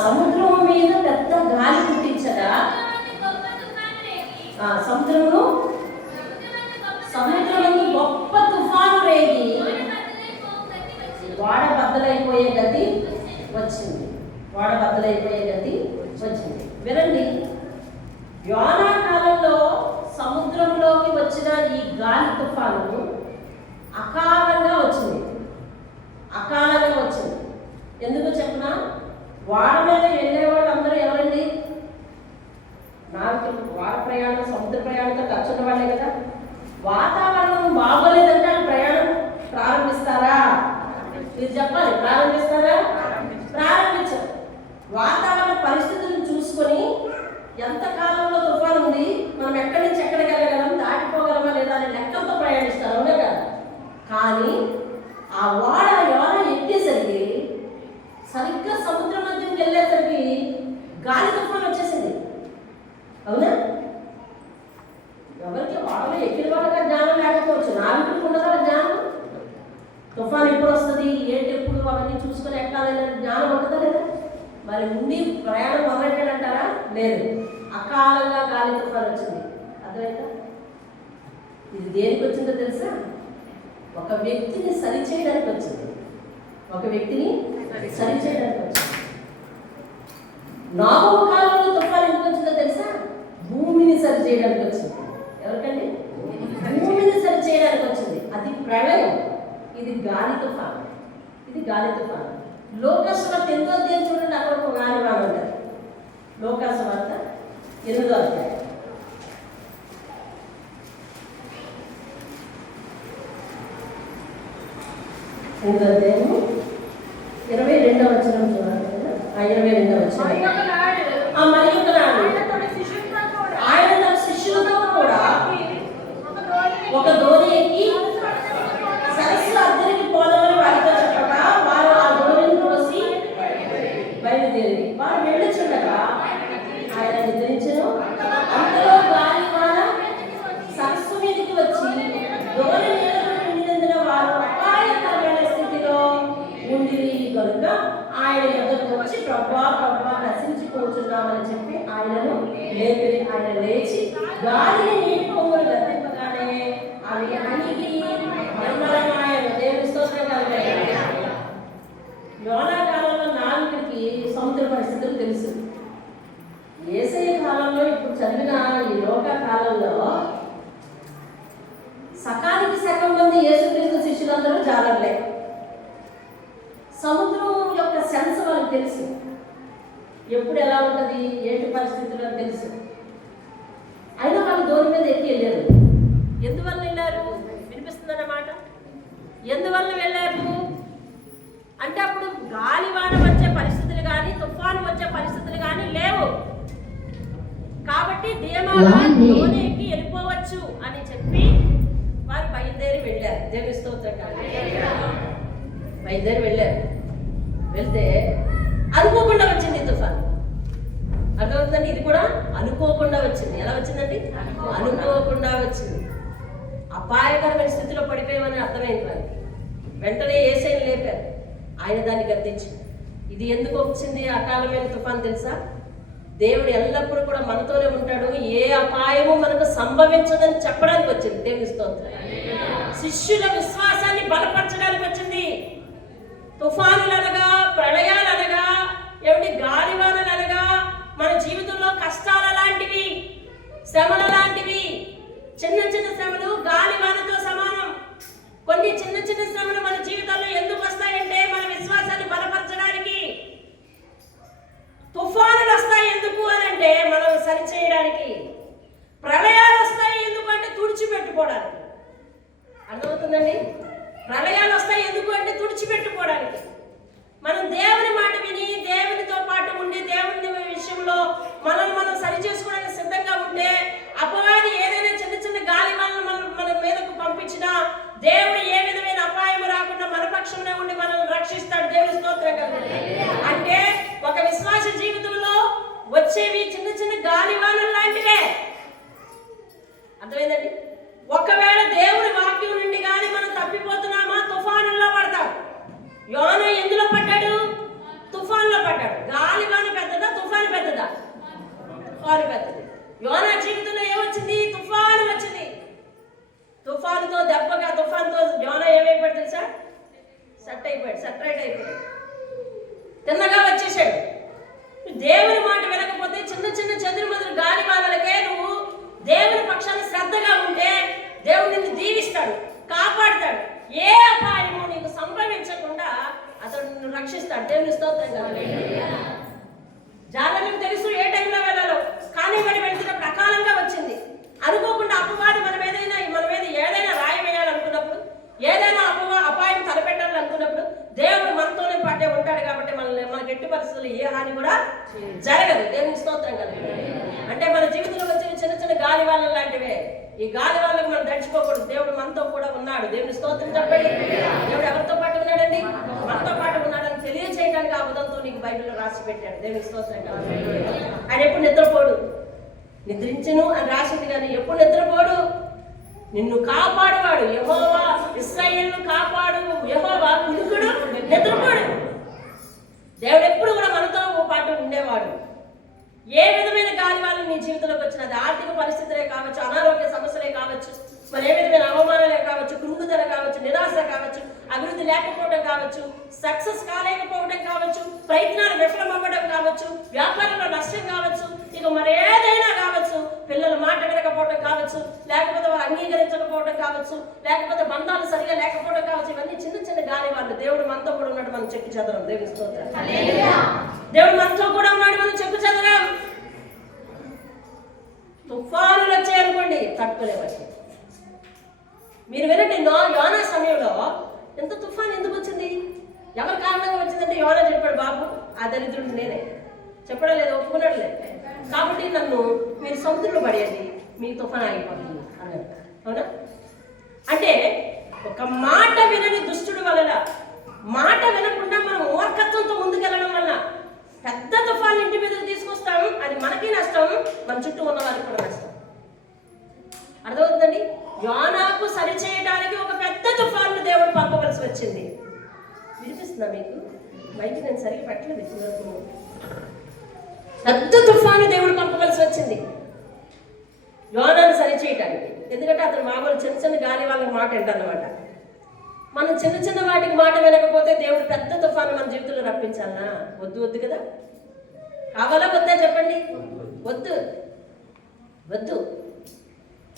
సముద్రం మీద పెద్ద గాలి పుట్టించగా సముద్రము గొప్ప తుఫాను రేగి వాడ బద్దలైపోయే గతి వచ్చింది. వినండి, యోనా కాలంలో సముద్రంలోకి వచ్చిన ఈ గాలి తుఫాను అకాలంగా వచ్చింది. ఎందుకు చెప్పిన, వాడ మీద వెళ్ళే వాళ్ళు అందరూ ఎవరండి? నావికులు. వాడ ప్రయాణం, సముద్ర ప్రయాణంతో ఖర్చున్న వాళ్ళే కదా. వాతావరణం బాగోలేదంటే వాళ్ళు ప్రయాణం ప్రారంభిస్తారా? మీరు చెప్పాలి. ప్రారంభిస్తారా? ప్రారంభించారు. వాతావరణ పరిస్థితులను చూసుకొని ఎంత కాలంలో తుఫాను ఉంది, మనం ఎక్కడి నుంచి ఎక్కడికి వెళ్ళగలం, దాటిపోగలమా లేదా అనే లెక్కలతో ప్రయాణిస్తారు, అవునా కదా? కానీ ఆ వాడ ఎవరో ఎక్కేసరికి సరిగ్గా సముద్ర మధ్యం వెళ్ళేసరికి గాలి తుఫాను వచ్చేసింది, అవునా? ఎవరికి వాడలో ఎక్కిన వాళ్ళగా జ్ఞానం లేకపోవచ్చు, నావికులకు ఉండదా జ్ఞానం? తుఫాను ఎప్పుడు వస్తుంది, ఏంటి ఎప్పుడు అవన్నీ చూసుకొని ఎక్కాలనే జ్ఞానం ఉంటుందా లేదా? మరి ముందు ప్రయాణం మొదలెట్టాడంటారా? లేదు, అకాలంగా గాలి తుఫాను వచ్చింది. అర్థమైందా? ఇది దేనికి వచ్చిందో తెలుసా? ఒక వ్యక్తిని సరిచేయడానికి వచ్చింది. నోవహు కాలంలో తుఫాను ఎందుకు వచ్చిందో తెలుసా? భూమిని సరిచేయడానికి వచ్చింది. ఎవరికండి? భూమిని సరిచేయడానికి వచ్చింది. అది ప్రళయం, ఇది గాలి తుఫాను. లోకస్వార్త 8వ అధ్యాయం చూడండి, అక్కడ ఒక గాలివాన ఉంటుంది. లోకస్వార్త 8వ అధ్యాయం. ఎనిమిదో అధ్యాయము 22వ వచనం చూడండి. 22వ వచనం. మరి ఒకనాడు ఆయన తన శిష్యులతో కూడా ఒక దోణి ఎక్కి సరస్సు అద్దరికి పోదామని వారితో చెప్పగా వారు ఆ దోణిని కోసి బయలుదేరి వారు వెళ్ళుచుండగా ఆయన నిద్రించెను. అంతలో గాలి వాన సరస్సు మీదకి వచ్చి దోణి నిండినందున వారు అపాయకరమైన స్థితిలో ఉండిరి కనుక ఆయన ఎదురుకు వచ్చి ప్రభువా నశించిపోతున్నామని చెప్పి ఆయనను లేపిరి. ఆయన లేచి గాలిని నీటి పొంగులు గర్తింపగానే అవి అణిగి నిర్మలమాయను. దేవుని స్తోత్రం కలుగుతాయి. యోనా కాలంలో నావికుడికి సముద్ర పరిస్థితులు తెలుసు. యేసయ్య కాలంలో ఇప్పుడు చదివిన ఈ లోక కాలంలో సకానికి సగం మంది యేసుక్రీస్తు శిష్యులందరూ జాలర్లే. సముద్రం యొక్క సెన్స్ వాళ్ళకి తెలుసు, ఎప్పుడు ఎలా ఉంటుంది, ఏంటి పరిస్థితులు అని తెలుసు. అయినా వాళ్ళు దూరం మీద ఎక్కి వెళ్ళారు. ఎందువల్ల వెళ్ళారు? వినిపిస్తుందన్నమాట. ఎందువల్ల వెళ్ళారు అంటే అప్పుడు గాలివాన వచ్చే పరిస్థితులు కానీ తుఫాను వచ్చే పరిస్థితులు కానీ లేవు. కాబట్టి ధీమాగా దోణి ఎక్కి వెళ్ళిపోవచ్చు అని చెప్పి వారు బయలుదేరి వెళ్ళారు. దేవుని స్తోత్రం. బయలుదేరి వెళ్ళారు. వెళ్తే అనుకోకుండా వచ్చింది తుఫాను. అర్థమవుతుందండి? ఇది కూడా అనుకోకుండా వచ్చింది. ఎలా వచ్చిందండి? అనుకోకుండా వచ్చింది. అపాయకరమైన స్థితిలో పడిపోయామని అర్థమైంది వారికి. వెంటనే యేసయ్యను లేపారు. ఆయన దాన్ని గద్దించింది. ఇది ఎందుకు వచ్చింది అకాలమైన తుఫాను తెలుసా? దేవుడు ఎల్లప్పుడూ కూడా మనతోనే ఉంటాడు, ఏ అపాయము మనకు సంభవించదని చెప్పడానికి వచ్చింది. దేవుని స్తోత్రం. శిష్యుల విశ్వాసాన్ని బలపరచడానికి వచ్చింది. తుఫానులు అనగా, ప్రళయాలు అనగా, ఏమిటి గాలివానలు అనగా మన జీవితంలో కష్టాల లాంటివి, శ్రమల లాంటివి. చిన్న చిన్న శ్రమలు గాలివానతో సమానం. కొన్ని చిన్న చిన్న శ్రమలు మన జీవితాల్లో ఎందుకు వస్తాయంటే మన విశ్వాసాన్ని బలపరచడానికి. తుఫానులు వస్తాయి ఎందుకు అని అంటే మనం సరిచేయడానికి. ప్రళయాలు వస్తాయి ఎందుకు అంటే తుడిచిపెట్టుకోవడానికి. అర్థమవుతుందండి? ప్రళయాలు వస్తాయి ఎందుకు అంటే తుడిచిపెట్టుకోవడానికి. మనం దేవుని మాట విని దేవునితో పాటు ఉండి దేవుని విషయంలో మనం సరి చేసుకోవడానికి సిద్ధంగా ఉంటే అపవాది ఏదైనా చిన్న చిన్న గాలి మన మీదకు పంపించినా దేవుడు ఏ విధమైన అపాయం రాకుండా మన పక్షంలో ఉండి మనల్ని రక్షిస్తాడు. దేవుని స్తోత్రం కలుగుతుంది. అంటే ఒక విశ్వాస జీవితంలో వచ్చేవి చిన్న చిన్న గాలివానలు లాంటివే. అర్థమైందండి? ఒకవేళ దేవుని వాక్యం నుండి కానీ మనం తప్పిపోతున్నామా, తుఫానుల్లో పడతాం. యోనా ఎందులో పడ్డాడు? తుఫాన్లో పడ్డాడు. గాలివాన పెద్దదా, తుఫాను పెద్దదా? తుఫాను పెద్దది. యోనా జీవితంలో ఏమొచ్చింది? తుఫాను వచ్చింది. తుఫానుతో దెబ్బగా, తుఫానుతో యోనా ఏమైపోయాడు తెలుసా? సెటరైట్ అయిపోయాడు, తిన్నగా వచ్చేసాడు. దేవుని మాట వినకపోతే చిన్న చిన్న చంద్రమదులు గాలి వానలకే నువ్వు దేవుని పక్షాన్ని శ్రద్ధగా ఉంటే దేవుడు నిన్ను దీవిస్తాడు, కాపాడుతాడు. ఏ అపాయము నీకు సంభవించకుండా అతడు నిన్ను రక్షిస్తాడు. దేవుని స్తోత్రం కదా. జాలనికి తెలుసు ఏ టైంలో వెళ్ళాలో, కానీ వాడు వెళ్తున్నప్పుడు అకాలంగా వచ్చింది. అనుకోకుండా అపవాది మన మీద ఏదైనా రాయి వేయాలనుకున్నప్పుడు, ఏదైనా అపాయం తలపెట్టాలనుకున్నప్పుడు దేవుడు మనతోనే పాటే ఉంటాడు. కాబట్టి మనకి ఎట్టి పరిస్థితుల్లో ఏ హాని కూడా జరగదు. దేవుని స్తోత్రం కదా. అంటే మన జీవితంలో వచ్చిన చిన్న చిన్న గాలి వాళ్ళ లాంటివే. ఈ గాలి వాళ్ళకి మనం దడిచిపోకూడదు. దేవుడు మనతో కూడా ఉన్నాడు. దేవుని స్తోత్రం చెప్పండి. దేవుడు ఎవరితో పాటు ఉన్నాడండి? మనతో పాటు ఉన్నాడని తెలియచేయడానికి ఆ ఉదంతో నీకు బైబిల్లో రాసి పెట్టాడు. దేవుని స్తోత్రం కదా. ఆయన ఎప్పుడు నిద్రపోడు. నిద్రించను అని రాసింది కానీ ఎప్పుడు నిద్రపోడు. నిన్ను కాపాడువాడు యెహోవా, ఇశ్రాయేలును కాపాడు యెహోవా, కులుకుడు, నిద్రపోడు. దేవుడు ఎప్పుడు కూడా మనతో పాటు ఉండేవాడు. ఏ విధమైన గాలి వాళ్ళు నీ జీవితంలోకి వచ్చిన, అది ఆర్థిక పరిస్థితులే కావచ్చు, అనారోగ్య సమస్యలే కావచ్చు, మరి ఏ విధమైన అవమానాలే కావచ్చు, కృంగుదల కావచ్చు, నిరాశ కావచ్చు, అభివృద్ధి లేకపోవడం కావచ్చు, సక్సెస్ కాలేకపోవడం కావచ్చు, ప్రయత్నాలు విఫలమవ్వడం కావచ్చు, వ్యాపారంలో నష్టం కావచ్చు, ఇక మరి ఏదైనా కావచ్చు, పిల్లల మాట వినకపోవడం కావచ్చు, లేకపోతే వారు అంగీకరించకపోవడం కావచ్చు, లేకపోతే బంధాలు సరిగా లేకపోవడం కావచ్చు. ఇవన్నీ చిన్న చిన్న గాలి వాళ్ళు. దేవుడు మనతో కూడా ఉన్నాడు, మనం చెప్పు చదవం. దేవుని స్తోత్రం. దేవుడు మనతో కూడా ఉన్నాడు, మనం చెప్పు చదవం. తుఫానులు వచ్చాయనుకోండి, తట్టుకోలేవచ్చు. మీరు వినండి, యోనా సమయంలో ఎంత తుఫాను ఎందుకు వచ్చింది? ఎవరి కారణంగా వచ్చిందంటే యోనా చెప్పాడు, బాబు ఆ దరిద్రుడు నేనే. చెప్పడం లేదు, ఒప్పుకున్నాడు లేదు. కాబట్టి నన్ను మీరు సముద్రంలో పడేయండి, మీ తుఫాను ఆగిపోతుంది అన్నాడు. అవునా? అంటే ఒక మాట వినని దుష్టుడు వలన, మాట వినకుండా మనం మూర్ఖత్వంతో ముందుకెళ్ళడం వల్ల పెద్ద తుఫాను ఇంటి మీదకి తీసుకొస్తాం. అది మనకి నష్టం, మన చుట్టూ ఉన్న వారికి కూడా నష్టం. అర్థమవుతుందండి? యోనాకు సరిచేయడానికి ఒక పెద్ద తుఫాను దేవుడు పంపవలసి వచ్చింది. వినిపిస్తుందా మీకు? బయటికి నేను సరిగ్గా పెట్టలేదు ఇప్పుడు. పెద్ద తుఫాను దేవుడు పంపవలసి వచ్చింది యోనాను సరిచేయటానికి. ఎందుకంటే అతను మామూలు చిన్న చిన్న గాలి వాళ్ళకి మాట వింటారన్నమాట. మనం చిన్న చిన్న వాటికి మాట వినకపోతే దేవుడు పెద్ద తుఫాను మన జీవితంలో రప్పించాలనా? వద్దు కదా. కావాలా వద్దా చెప్పండి? వద్దు.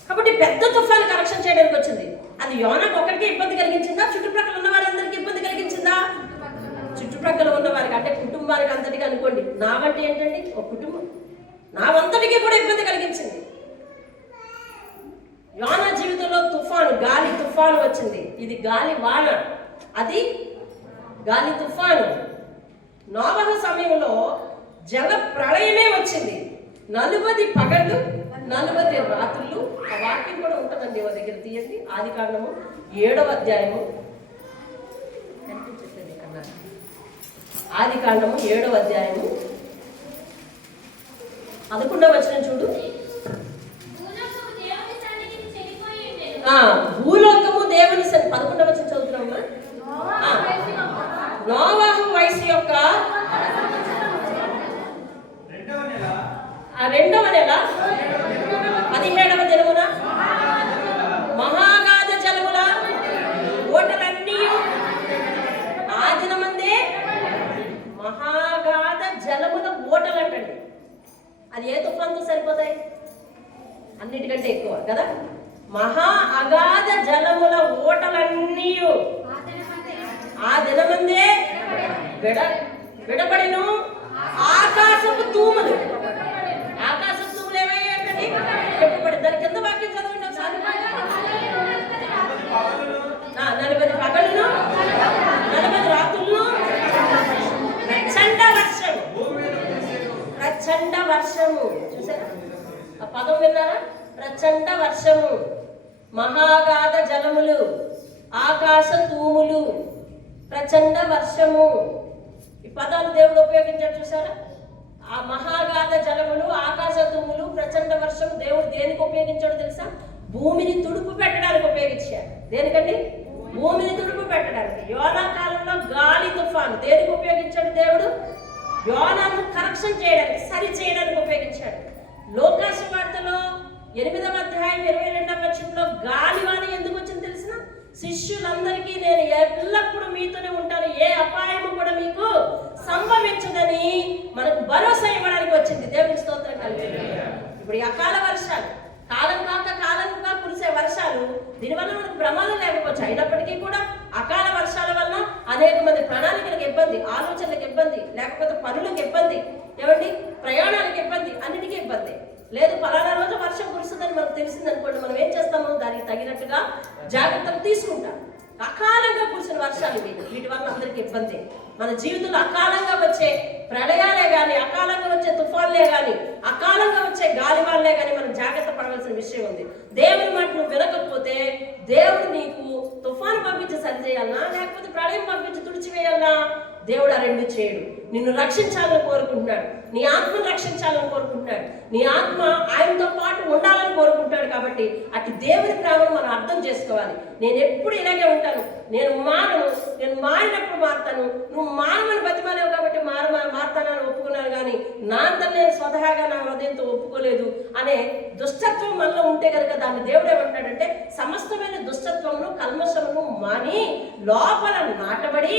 కాబట్టి పెద్ద తుఫాను కరెక్షన్ చేయడానికి వచ్చింది. అది యోనాకు ఒక్కడికే ఇబ్బంది కలిగించిందా? చుట్టుప్రక్కల ఉన్న వారందరికీ ఇబ్బంది కలిగించిందా? చుట్టుప్రక్కల ఉన్న వారికి, అంటే కుటుంబానికి అంతటికి అనుకోండి. నా వంటి ఏంటండి ఒక కుటుంబం, నా వంతటికి కూడా ఇబ్బంది కలిగించింది. యోనా జీవితంలో తుఫాను, గాలి తుఫాను వచ్చింది. ఇది గాలి వాన, అది గాలి తుఫాను. నోవహు సమయంలో జల ప్రళయమే వచ్చింది. 40 పగళ్ళు 40 రాత్రులు. ఆ వాక్యం కూడా ఉంటుందండి, ఓ దగ్గర తీయండి. ఆదికాండము 7వ అధ్యాయము, ఆదికాండము 7వ అధ్యాయము 11వ వచనం చూడు. భూలోకము దేవుని 11వ వచనం చదువుతున్నామా? నోవహు వయసు యొక్క 2వ నెల 17వ దినమున మహాగాధ జలముల ఓటలన్నీ, ఆ దినమందే మహాగాధ జలముల ఓటలు అంటండి. అది ఏ తుఫాన్తో సరిపోతాయి? అన్నిటికంటే ఎక్కువ కదా. మహా అగాధ జలముల ఓటలన్నీ ఆ దినమందే విడబడిను. ఆకాశపు తూములు, ఆకాశపు తూములు ఏమయ్యాయండి? చెప్పబడి. దాని కింద వాక్యం చదవండి ఒకసారి. 40 పగలును 40 రాత్రులను ప్రచండ వర్షము. చూసారా ఆ పదం, విన్నారా? ప్రచండ వర్షము, మహాగాధ జలములు, ఆకాశ తూములు, ప్రచండ వర్షము. ఈ పదాలు దేవుడు ఉపయోగించాడు. చూసారా? ఆ మహాగాధ జలములు, ఆకాశ తూములు, ప్రచండ వర్షము దేవుడు దేనికి ఉపయోగించాడో తెలుసా? భూమిని తుడుపు పెట్టడానికి ఉపయోగించాడు. దేనికండి? భూమిని తుడుపు పెట్టడానికి. యోనా కాలంలో గాలి తుఫాను దేనికి ఉపయోగించాడు దేవుడు? యోనాను కరెక్షన్ చేయడానికి, సరి చేయడానికి ఉపయోగించాడు. లోకాసు వార్తలో 8వ అధ్యాయం 22వ వచనంలో గాలివాన ఎందుకు వచ్చింది తెలిసిన? శిష్యులందరికీ నేను ఎల్లప్పుడూ మీతోనే ఉంటాను, ఏ అపాయము కూడా మీకు సంభవించదని మనకు భరోసా ఇవ్వడానికి వచ్చింది. దేవుని స్తోత్రం కలిగి. ఇప్పుడు ఈ అకాల వర్షాలు, కాలం కాక కురిసే వర్షాలు, దీనివల్ల మనకు ప్రమాదం లేకపోవచ్చు. అయినప్పటికీ కూడా అకాల వర్షాల వల్ల అనేక మంది ప్రణాళికలకు ఇబ్బంది, ఆలోచనలకు ఇబ్బంది, లేకపోతే పనులకు ఇబ్బంది, ఏమండి ప్రయాణాలకు ఇబ్బంది, అన్నిటికీ ఇబ్బంది. లేదు పలానా రోజు వర్షం కురుస్తుందని మనకు తెలిసింది అనుకోండి, మనం ఏం చేస్తాము? దానికి తగినట్టుగా జాగ్రత్తలు తీసుకుంటాం. అకాలంగా కురిసిన వర్షాలు వీటి వల్ల అందరికీ ఇబ్బంది. మన జీవితంలో అకాలంగా వచ్చే ప్రళయాలే కానీ, అకాలంగా వచ్చే తుఫాన్లే కానీ, అకాలంగా వచ్చే గాలివాన్లే కానీ మనం జాగ్రత్త పడవలసిన విషయం ఉంది. దేవుని మాట నువ్వు వినకపోతే దేవుడు నీకు తుఫాను పంపించి సరిచేయాలన్నా, లేకపోతే ప్రళయం పంపించి తుడిచివేయాలన్నా, దేవుడు ఆ రెండు చేయడు. నిన్ను రక్షించాలని కోరుకుంటున్నాడు, నీ ఆత్మను రక్షించాలని కోరుకుంటున్నాడు, నీ ఆత్మ ఆయనతో పాటు ఉండాలని కోరుకుంటున్నాడు. కాబట్టి అటు దేవుని ప్రేమను మనం అర్థం చేసుకోవాలి. నేను ఎప్పుడు ఇలాగే ఉంటాను, నేను మారను, నేను మారినప్పుడు మారుతాను, నువ్వు మారమని బతిమాలేవు కాబట్టి మారుతానని ఒప్పుకున్నాను, కానీ నా అంతా నేను స్వతహాగా నా హృదయంతో ఒప్పుకోలేదు అనే దుష్టత్వం మనలో ఉంటే కనుక దాన్ని దేవుడు ఏమంటాడంటే, సమస్తమైన దుష్టత్వమును కల్మషమును మాని లోపల నాటబడి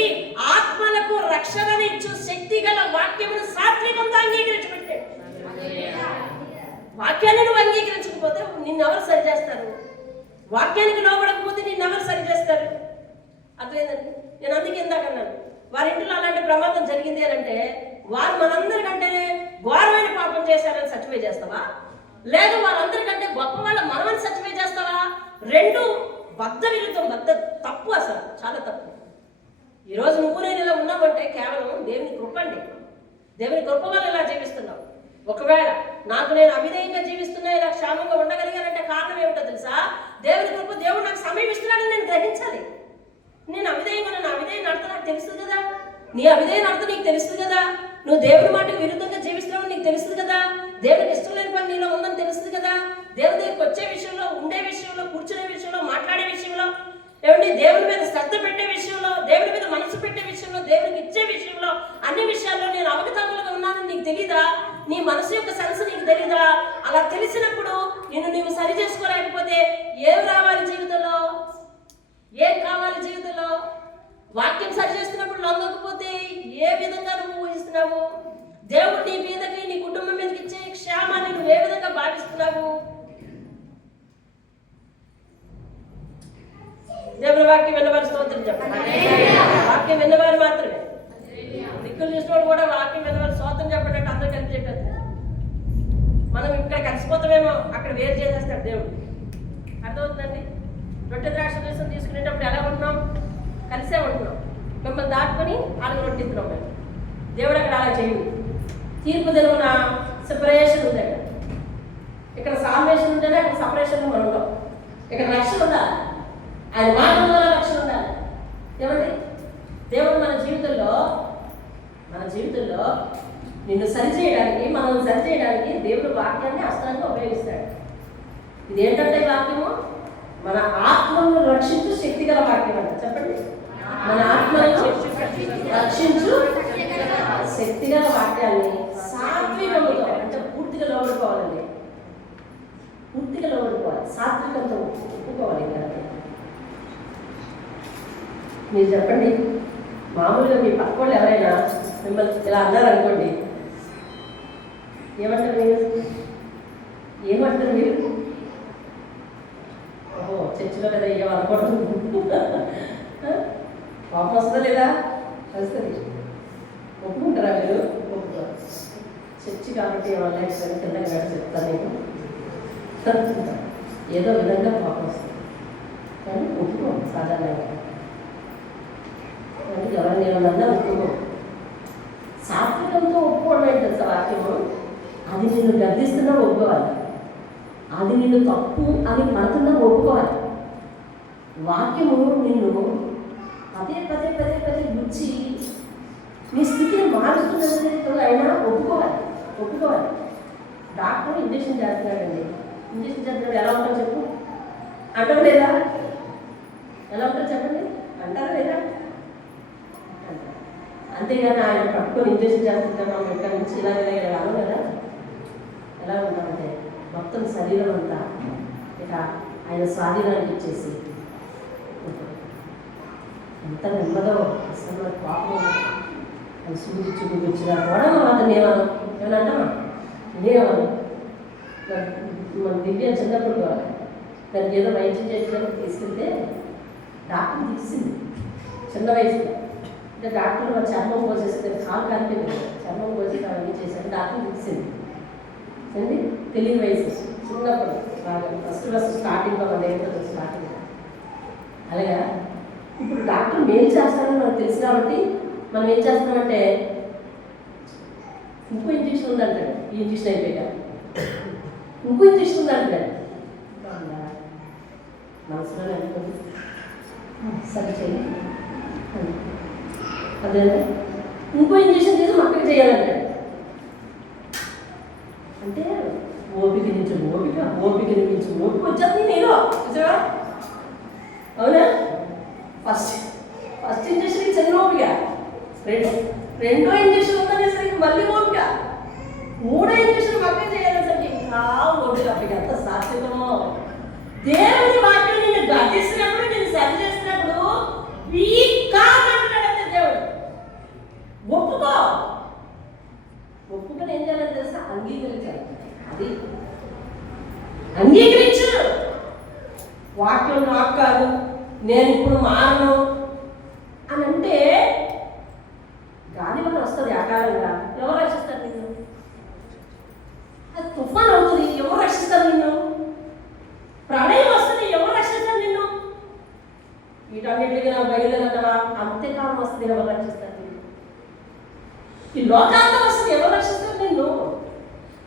ఆత్మలకు రక్షణనిచ్చు శక్తి గల వాక్యమును సాత్వికంతో అంగీకరించబట్టాడు. వాక్యాన్ని నువ్వు అంగీకరించకపోతే నిన్నెవరు సరి చేస్తారు? వాక్యానికి లోబడకపోతే నిన్నెవరు సరి చేస్తారు? అర్థమైందండి. నేను అందుకే ఇందాకన్నాను, వారి ఇంట్లో అలాంటి ప్రమాదం జరిగింది అని అంటే వారు మనందరికంటేనే ఘోరమైన పాపం చేశారని సర్టిఫై చేస్తావా? లేదు వారందరికంటే గొప్ప వాళ్ళ మనమని సర్టిఫై చేస్తావా? రెండు బద్ధ విరుద్ధం, తప్పు, అసలు చాలా తప్పు. ఈరోజు నువ్వు నేను ఇలా ఉన్నామంటే కేవలం దేవుని కృప అండి. దేవుని కృప వల్ల ఇలా జీవిస్తున్నావు. ఒకవేళ నాకు నేను అవిధేయంగా జీవిస్తున్నా, ఇలా క్షేమంగా ఉండగలిగానంటే కారణం ఏమిటో తెలుసా? దేవుని కృప. దేవుడు నాకు సమయం ఇస్తున్నాడని నేను గ్రహించాలి. నేను అవిధేయంగా, నా అవిధేయ నడత నాకు తెలుస్తుంది కదా, నీ అవిధేయ నడత నీకు తెలుస్తుంది కదా, నువ్వు దేవుని మాటకు విరుద్ధంగా జీవిస్తున్నావు నీకు తెలుస్తుంది కదా, దేవునికి ఇష్టం లేని పని నీలో ఉందని తెలుస్తుంది కదా, దేవుని దగ్గరికి వచ్చే విషయంలో, ఉండే విషయంలో, కూర్చునే విషయంలో, మాట్లాడే విషయంలో, ఏమండి దేవుని మీద శ్రద్ధ పెట్టే విషయంలో, దేవుని మీద మనసు పెట్టే విషయంలో, దేవునికి ఇచ్చే విషయంలో, అన్ని విషయాల్లో నేను అవకతవకలుగా ఉన్నానని నీకు తెలీదా? నీ మనసు యొక్క సెన్స్ నీకు తెలీదా? అలా తెలిసినప్పుడు నీవు సరి చేసుకోలేకపోతే ఏం రావాలి జీవితంలో? ఏం కావాలి జీవితంలో? వాక్యం సరి చేస్తున్నప్పుడు లొంగకపోతే ఏ విధంగా నువ్వు ఊహిస్తున్నావు? దేవుడు నీ మీదకి, నీ కుటుంబం మీదకి ఇచ్చే క్షేమాన్ని నువ్వు ఏ విధంగా భావిస్తున్నావు? దేవుని వాక్యం విన్నవారి స్తోత్రం చెప్పండి. వాక్యం విన్నవారు మాత్రమే. దిక్కులు చూసినవాడు కూడా వాక్యం విన్నవారు స్తోత్రం చెప్పండి అంటే అందరూ కలిసి చెప్పారు. మనం ఇక్కడ కలిసిపోతామేమో, అక్కడ వేరు చేసేస్తాడు దేవుడు. అర్థమవుతుందండి? రొట్టె ద్రాక్ష రసం తీసుకునేటప్పుడు ఎలా ఉంటున్నాం? కలిసే ఉంటున్నాం. మిమ్మల్ని దాటుకొని వాళ్ళకి రొట్టిస్తున్నాం మేము. దేవుడు అక్కడ అలా చేయడు. తీర్పు దినమున సెపరేషన్ ఉంది. ఇక్కడ సాల్వేషన్ ఉంటేనే అక్కడ సపరేషన్ మనం ఉంటాం. ఇక్కడ రక్షణ ఉండాలి, ఆయన మాటల్లో రక్షణ ఉండాలి. ఏమండి? దేవుడు మన జీవితంలో నిన్ను సరిచేయడానికి, మనల్ని సరిచేయడానికి దేవుడు వాక్యాన్ని అస్త్రంగా ఉపయోగిస్తాడు. ఇది ఏంటంటే ఈ వాక్యము మన ఆత్మను రక్షించు శక్తి గల వాక్యం అంట. చెప్పండి, మన ఆత్మను రక్షించు శక్తి గల వాక్యాన్ని సాత్వికముతో, అంటే పూర్తిగా లోబడిపోవాలండి, పూర్తిగా లోబడిపోవాలి, సాత్వికంతో ఒప్పుకోవాలి. మీరు చెప్పండి, మామూలుగా మీ పక్క వాళ్ళు ఎవరైనా మిమ్మల్ని ఇలా అన్నారనుకోండి, ఏమంటారు మీరు? ఓహో, చర్చిలో కదా ఏమనుకోవడం, పాపం వస్తుందా లేదా? వస్తుంది. ఒప్పుకుంటారా మీరు? ఒప్పుకుంటారు. చర్చి కాబట్టి ఏమన్నా కింద చెప్తాను నేను, ఏదో విధంగా పాపం వస్తుంది, కానీ ఒప్పుకోండి సాధారణంగా. ఎవరిని ఏమన్నా ఒప్పుకో. సాత్వికంతో ఒప్పుకోవడం ఏంటి వాక్యము? అది నిన్ను గర్దిస్తున్నా ఒప్పుకోవాలి, అది నిన్ను తప్పు అని పడుతున్నా ఒప్పుకోవాలి. వాక్యము నిన్ను పదే పదే పదే పదే గుచ్చి నీ స్థితిని మారుస్తున్నది అయినా ఒప్పుకోవాలి. డాక్టర్ ఇంజక్షన్ చేస్తున్నాడండి, ఇంజక్షన్ చేస్తున్నాడు ఎలా ఉంటావు చెప్పు? అంటారు లేదా? ఎలా ఉంటారు చెప్పండి? అంటారా లేదా? అంతేగాని ఆయన పట్టుకొని ఇంజక్షన్ చేస్తుంటే మనం ఎక్కడి నుంచి ఇలా రాను కదా. ఎలా ఉంటామంటే మొత్తం శరీరం అంతా ఇక ఆయన స్వాధీనానికి ఇచ్చేసి ఎంత నెమ్మదో అసలు పాపం అది సూచి చూపించినా కూడా మనం అతను ఏమన్నా ఇదేమను మన దివ్య చిన్నప్పుడు దానికి ఏదో వైద్యం చేయడానికి తీసుకెళ్తే డాక్టర్ తీసింది చిన్న వయసులో. అంటే డాక్టర్ చర్మం కోసేస్తే కాలు కాలిపోయింది, చర్మం కోసి అవన్నీ చేశారు, డాక్టర్ తీసింది అండి. తెలియని వయసు చిన్నప్పుడు ఫస్ట్ స్టార్టింగ్లో మన ఏంటో స్టార్టింగ్. అలాగా ఇప్పుడు డాక్టర్ మేలు చేస్తారని మనకు తెలుసు కాబట్టి మనం ఏం చేస్తామంటే ఇంకో ఇంజక్షన్ ఉందంటాడు, ఈ ఇంజక్షన్ అయిపోయాక ఇంకో ఇంజక్షన్ ఉందంటాడు. మనసులో అనుకోండి సరే చేయండి అదే ఇంకో ఇంజక్షన్ చేసి మక్కకి చేయాలంటాడు. అంటే ఓపిక నుంచి ఓపిక వచ్చేది నేను వచ్చావా? అవునా? ఫస్ట్ ఇంజక్షన్ చిన్న ఓపిక, రెండో ఇంజక్షన్ ఉందనేసరికి మళ్ళీ ఓపిక, మూడో ఇంజక్షన్ మక్క చేయాలనేసరికి ఇంకా ఓపిక. అప్పటికి ఎంత సాధ్యమో దేవుని వాక్యం నిన్ను గర్తిస్తున్నప్పుడు, నేను సరి చేస్తున్నప్పుడు వీక్గా మాట్లాడంతే దేవుడు. ఒప్పుకొని ఏం చేయాలని తెలుసా? అంగీకరించాలి. అది అంగీకరించు. వాక్యం నాకు కాదు, నేను ఇప్పుడు మారను అని అంటే గాలి వల్ల వస్తుంది ఆకారంగా. ఎవరు రక్షిస్తారు నిన్ను? అది తుఫాన్ అవుతుంది, ఎవరు రక్షిస్తారు నిన్ను? ప్రళయం వస్తుంది, ఎవరు రక్షిస్తారు నిన్ను? వీటన్నిటికీ నాకు బయలుదేరన్నావా? అంత్యకాలం వస్తుంది, ఎవరు రక్షిస్తారు నిన్ను? ఈ లోకాంతం వస్తుంది, ఎవరు రక్షిస్తారు నిన్ను?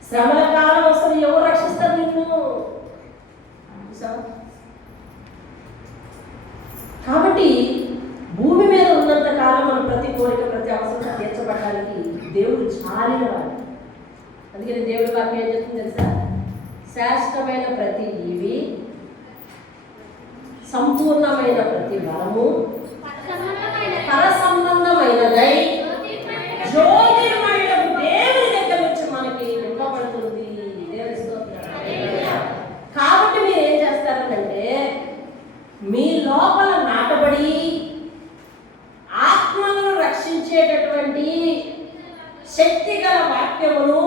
శ్రమల కాలం వస్తుంది, ఎవరు రక్షిస్తారు నిన్ను? కాబట్టి భూమి మీద ఉన్నంత కాలం మనం ప్రతి కోరిక, ప్రతి అవసరం తీర్చబడడానికి దేవుడు చాలినవాడు. అందుకని దేవుడి వాక్యం ఏం చెప్తుంది తెలుసా? శ్రేష్టమైన ప్రతి జీవి, సంపూర్ణమైన ప్రతి వరము, పర సంబంధమైనదై జ్యోతిర్మయుడకు దేవుని దగ్గర నుంచి మనకి ఇవ్వబడుతుంది. దేవుని స్తోత్రం. కాబట్టి మీరు ఏం చేస్తారంటే మీ లోపల నాటబడి ఆత్మలను రక్షించేటటువంటి శక్తిగల వాక్యమును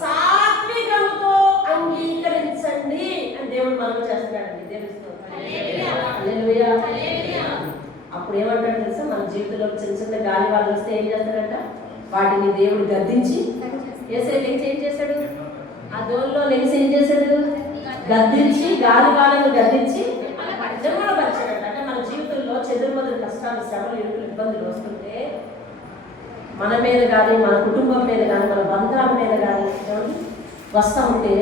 సాత్వికముతో అంగీకరించండి అని దేవుడు మనం చేస్తున్నాడండి. దేవుని అప్పుడు ఏమంటాడు తెలుసా? మన జీవితంలో చిన్న చిన్న గాలి వాళ్ళు వస్తే ఏం చేస్తాడంట? వాటిని దేవుడు గద్దించి ఏం చేశాడు? ఆ దోల్లో లెగిసి ఏం చేశాడు? గద్దించి, గాలి వాళ్ళను గద్దించి నిర్మూలపరిచాడు. అంటే మన జీవితంలో చెదురుమదురు కష్టాలు, శ్రమలు, ఇరుకులు, ఇబ్బందులు వస్తుంటే మన మీద కానీ, మన కుటుంబం మీద కానీ, మన బంధాల మీద కానీ వస్తూ ఉంటే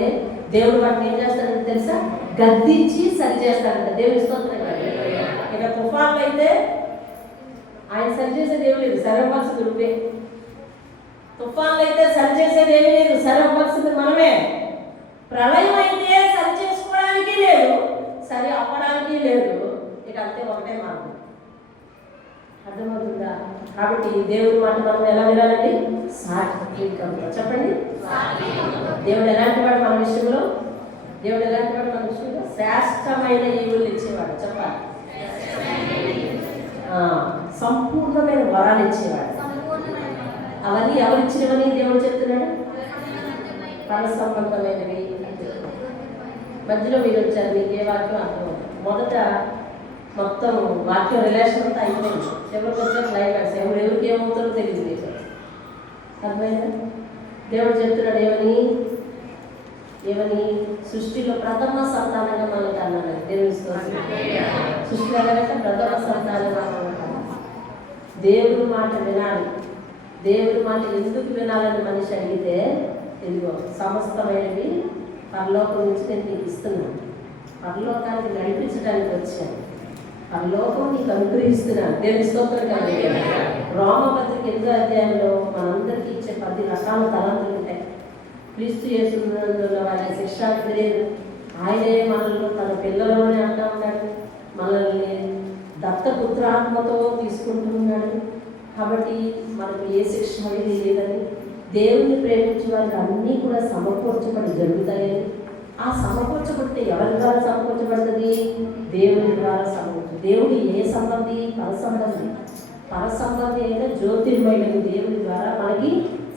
దేవుడు వాటిని ఏం చేస్తాడంటే తెలుసా? గద్దించి సరి చేస్తాడంట. దేవుని స్తోత్రం. ఇక తుఫాన్లు అయితే ఆయన సరి చేసేది ఏమి లేదు, సరివ్వాల్సింది నువ్వే. తుఫాన్లు అయితే సరి చేసేది ఏమీ లేదు, సరివ్వాల్సింది మనమే. ప్రళయం అయితే సరి చేసుకోవడానికి లేదు, సరి అవ్వడానికి లేదు. ఇక అంతే, ఒకటే మార్గం. అర్థమవుతుందా? కాబట్టి దేవుడి మాట మనం ఎలా వినాలండి? సాత్వికంగా. చెప్పండి, దేవుడు ఎలాంటి వాడు మన విషయంలో? దేవుడు ఎలాంటి వాడు మన విషయంలో? శ్రేష్టమైన ఈవులు ఇచ్చేవాడు. చెప్పాలి, సంపూర్ణమైన వరాలు ఇచ్చేవాడు. అవన్నీ ఎవరిచ్చినవని దేవుడు చెప్తున్నాడు? పర సంబంధమైనవి. మధ్యలో మీరు వచ్చారు, మీకు ఏ వాక్యం అర్థమవుతుంది? మొదట మొత్తం వాక్యం రిలేషన్ అంతా అయిపోయింది, ఎవరికి వచ్చే క్లైమాక్స్, ఎవరికి ఏమవుతుందో తెలియదు. మీకు అర్థమైందా? దేవుడు చెప్తున్నాడు ఏమని సృష్టిలో ప్రథమ సంతానంగా మనకి అన్నాడు. దేవుని సృష్టిలో ఎలాగంటే ప్రథమ సంతానంగా దేవుడి మాట వినాలి. దేవుడి మాట ఎందుకు వినాలని మనిషి అడిగితే, ఇదిగో సమస్తమైనవి పరలోకం నుంచి నేను నీకు ఇస్తున్నాను, పరలోకానికి నడిపించడానికి వచ్చాను, పరలోకం నీకు అనుగ్రహిస్తున్నాను. దేవుని స్తోత్రం. కానీ రోమపత్రిక 8వ అధ్యాయంలో మనందరికీ ఇచ్చే 10 రకాల తలంతులు ఉంటాయి. క్రీస్తు యేసునందున్న వారికి శిక్ష లేదు, ఆయనే మనల్ని తన పిల్లలోనే అంటూ ఉన్నాడు, మనల్ని దత్తపుత్రాత్మతో తీసుకుంటూ ఉన్నాడు. కాబట్టి మనకు ఏ శిక్ష అనేది లేదని, దేవుని ప్రేమించే వారికి అన్నీ కూడా సమకూర్చబడి జరుగుతాయని. ఆ సమకూర్చబడితే ఎవరి ద్వారా సమకూర్చబడుతుంది? దేవుని ద్వారా సమకూర్చు. దేవుడు ఏ సంబంధి? పరసంబంధి. పరసంబంధి అయిన జ్యోతిర్మయుడు దేవుని ద్వారా మనకి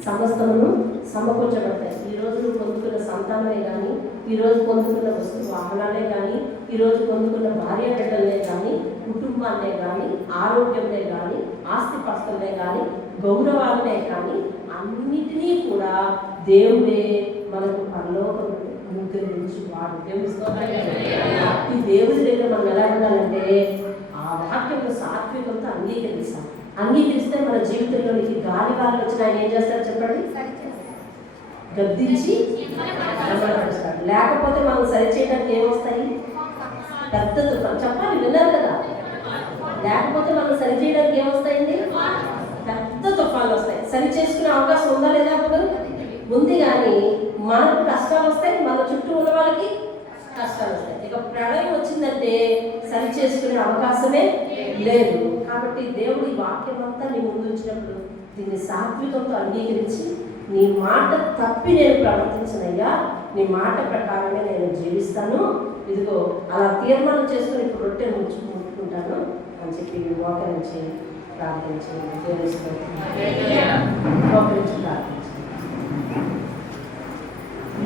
సమస్తమును సమకూర్చబడతాయి. ఈరోజు పొందుతున్న సంతానమే కానీ, ఈరోజు పొందుతున్న వస్తు వాహనాలే కానీ, ఈరోజు పొందుతున్న భార్య బిడ్డలనే కానీ, కుటుంబాన్నే కానీ, ఆరోగ్యంనే కానీ, ఆస్తిపాస్తులనే కానీ, గౌరవాలనే కానీ అన్నిటినీ కూడా దేవుడే మనకు పరలోకం అనుగ్రహించి వాడు. ఈ దేవుడి దగ్గర మనం ఎలా ఉండాలంటే ఆ వాక్యంలో సాత్వికంతో అంగీకరిస్తే మన జీవితంలోనికి గాలివాళ్ళు వచ్చిన ఆయన ఏం చేస్తారు చెప్పండి? గద్దించి నిలబడతాడు. లేకపోతే మనం సరిచేయడానికి ఏమొస్తాయి? పెద్ద తుఫాను. చెప్పాలి, విన్నారు కదా. లేకపోతే మనం సరిచేయడానికి ఏమొస్తాయండి? పెద్ద తుఫాన్లు వస్తాయి. సరి చేసుకునే అవకాశం ఉందా లేదా? అప్పుడు ఉంది. కానీ మనకు కష్టాలు వస్తాయి, మన చుట్టూ ఉన్న వాళ్ళకి కష్టాలు వస్తాయి. ఇక ప్రళయం వచ్చిందంటే సరి చేసుకునే అవకాశమే లేదు. కాబట్టి దేవుడి వాక్యం అంతా నీ ముందు ఉంచినప్పుడు దీన్ని సాత్వికంతో అంగీకరించి, నీ మాట తప్పి నేను ప్రవర్తించనయ్యా, నీ మాట ప్రకారమే నేను జీవిస్తాను, ఇదిగో అలా తీర్మానం చేసుకుని ఇప్పుడు రొట్టె ముట్టుకుంటాను అని చెప్పి మోకరించి ప్రార్థించి మోకరించి ప్రార్థించి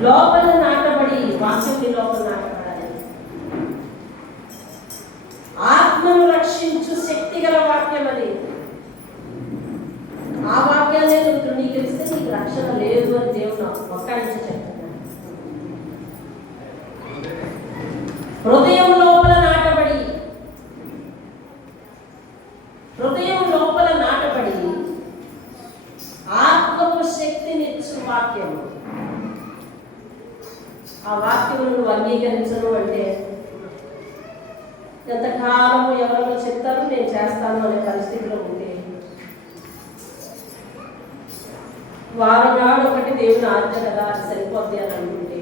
లోపల నాటబడి, వాక్యం లోపల నాటబడాలి. ఆత్మను రక్షించు శక్తి గల వాక్యం అది. ఆ వాక్యాన్ని నువ్వు తృణీకరిస్తే నీకు రక్షణ లేదు అని దేవుడు ఒక్కడి నుంచి చెప్తున్నాడు. హృదయం లోపల నాటబడి, హృదయం లోపల నాటబడి ఆత్మకు శక్తినిచ్చు వాక్యం. ఆ వాక్యమును నువ్వు అంగీకరించను అంటే ఎంతకాలము ఎవరో చెప్తారు నేను చేస్తాను అనే పరిస్థితిలో ఉంటే, వారం నాడు ఒకటి దేవుని ఆజ్ఞ కదా అది సరిపోద్ది అని అనుకుంటే,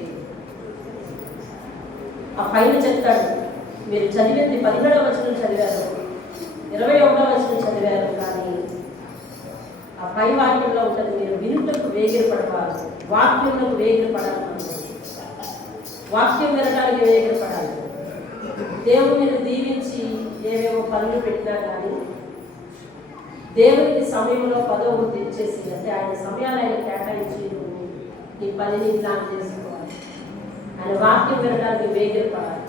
ఆ పైన చెప్తాడు మీరు చదివింది 17వ వచనం చదివారు, 21వ వచనం చదివారు, కానీ ఆ పై వాక్యంలో ఉంటుంది మీరు వినుటకు వేగిరపడవాలి, వాక్యంలో వేగిరపడాలి, వాక్యం వినడానికి వేగిరపడాలి. దేవుడు మీరు దీవించి ఏవేవో పనులు పెట్టినా కానీ దేవునికి సమయంలో పదవులు తెచ్చేసి, అంటే ఆయన సమయాన్ని ఆయన కేటాయించి ఈ పనిని ప్లాన్ చేసుకోవాలి. ఆయన వాక్యం వినడానికి వేగిరపడాలి.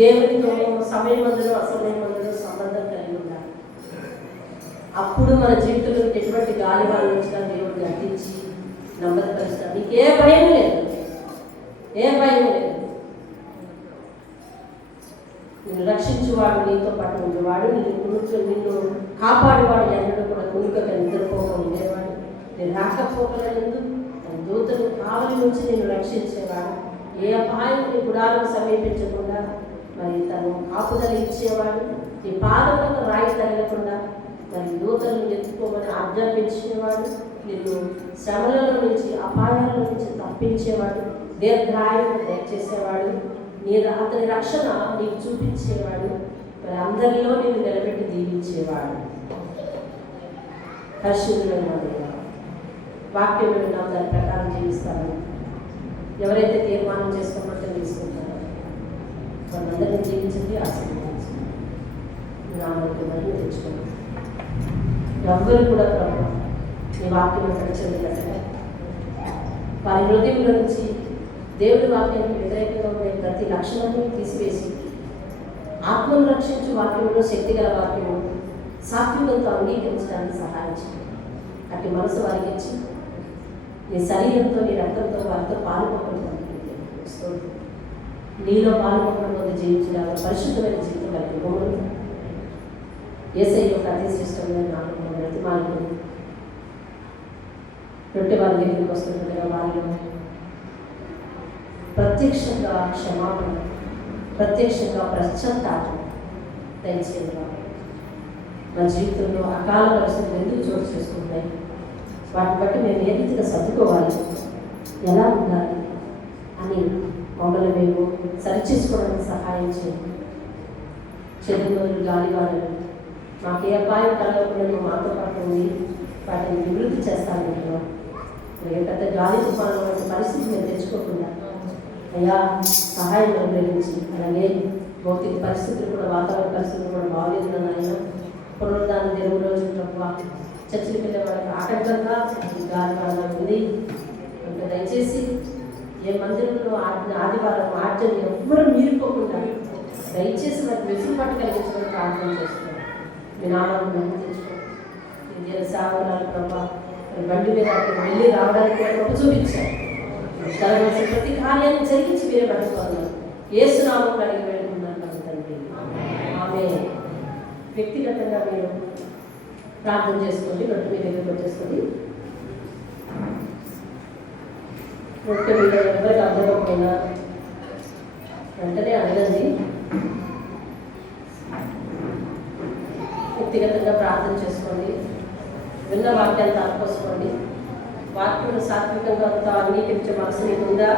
దేవునితో సమయం మందులో అసమయం మందులో సంబంధం కలిగి ఉండాలి. అప్పుడు మన జీవితంలో ఎటువంటి గాలి వాళ్ళు వచ్చినా దేవుడు గర్తించి నమ్మకపరుస్తాడు. నీకు ఏ భయం లేదు, ఏ భయం లేదు. నిన్ను రక్షించువాడు నీతో పాటు ఉండేవాడు, నిన్ను కాపాడేవాడు ఎన్నడూ కూడా కొనుకగా నిద్రపోక ఉండేవాడు, నేను రాకపోకలందు తన దూతను కావలి నుంచి నిన్ను రక్షించేవాడు, ఏ అపాయం నీ గుడాలను సమీపించకుండా మరి తను కాపుదల ఇచ్చేవాడు, నీ పాదములకు రాయి తగలకుండా మరి దూతలను ఎత్తుకోమని ఆజ్ఞాపించేవాడు, నిన్ను శ్రమలలో నుంచి అపాయాల నుంచి తప్పించేవాడు, దీర్ఘాయువు దయచేసేవాడు, అతని రక్షణ నీకు చూపించేవాడు, మరి అందరిలో నేను నిలబెట్టి దీవించేవాడు. పరిశుద్ధులైన వాక్యం విన్నాం, దాని ప్రకారం జీవిస్తారని ఎవరైతే తీర్మానం చేసుకున్నట్టు తీసుకుంటారో వాళ్ళందరినీ జీవించండి, ఆశీర్వదించండి. నామని తెచ్చుకోండి. ఎవరు కూడా ప్రభు నీ వాక్యం నడిచేది కదా, వారి హృదయంలో నుంచి దేవుడి వాక్యానికి వ్యతిరేకంగా ఉండే ప్రతి లక్షణాన్ని తీసివేసి ఆత్మను రక్షించు వాక్యంలో శక్తిగల వాక్యము సాత్వికంతో అంగీకరించడానికి సహాయం చేయండి. అట్టి మనసు వారికి ఇచ్చి నీ శరీరంతో నీ రక్తంతో వారితో పాలుపొక్కడం నీలో పాలుపొక్కడం పొంది జీవించడానికి పరిశుద్ధమైన జీవితం కలిగి భూములు ఏసై యొక్క అతి శ్రేష్టమైన నామమున బ్రతిమాలను రొట్టె వారి దగ్గరికి వస్తుండగా వారిలో ప్రత్యక్షంగా క్షమాపణ, ప్రత్యక్షంగా పశ్చాత్తాపం దయచేయండి. నా జీవితంలో అకాల పరిస్థితులు ఎందుకు చోటు చేసుకుంటాయి, వాటిని బట్టి మేము ఏ రీతిగా సర్దుకోవాలి, ఎలా ఉండాలి అని మమ్మల్ని మేము సరిచేసుకోవడానికి సహాయం చేయండి. చెడుమూరు గాలివాడలు మాకు ఏ అపాయం కలగకుండా నువ్వు మాతో పాటు ఉంది వాటిని నివృత్తి చేస్తానంటున్నాం. ఏ పెద్ద గాలి తుఫాను వంటి పరిస్థితి మేము తెచ్చుకోకుండా అయ్యా సహాయం అనుగ్రహించి, అలాగే భౌతిక పరిస్థితులు కూడా వాతావరణ పరిస్థితులు కూడా బాగలేదు నాయన. పునరుద్ధాన దినం రోజు ప్రభు చర్చలకు వెళ్ళే వాళ్ళకి ఆటంకంగా గాలివాడ ఉంది. ఇంకా దయచేసి ఏ మందిరంలో ఆదివారం ఆర్జన ఎవ్వరూ మీరుకోకుండా దయచేసి నాకు వెసులుబాటు కలిగించడం ప్రార్థన చేస్తున్నాను. మీ నామాన్ని తెచ్చుకోండి. సేవకురాలు ప్రభా బండి మీద వెళ్ళి రావడానికి గొప్ప చూపించాను. జరగాల్సిన ప్రతి కార్యాన్ని జరిగించి మీరే పట్టుకోవాలి. యేసునామం అడిగి వెళ్ళుకున్నాను తండ్రి. ఆమె వ్యక్తిగతంగా మీరు ప్రార్థన చేసుకోండి. రొట్టె మీ దగ్గరకు వచ్చేస్తుంది. రొట్టె మీద ఎవరికి అర్థమైపోయినా వెంటనే అడగండి. వ్యక్తిగతంగా ప్రార్థన చేసుకోండి. విన్న వాక్యాన్ని తలపోసుకోండి. వాక్యం సాత్వికంగా అంతా అంగీకరించే మనసు నీకు ఉందా?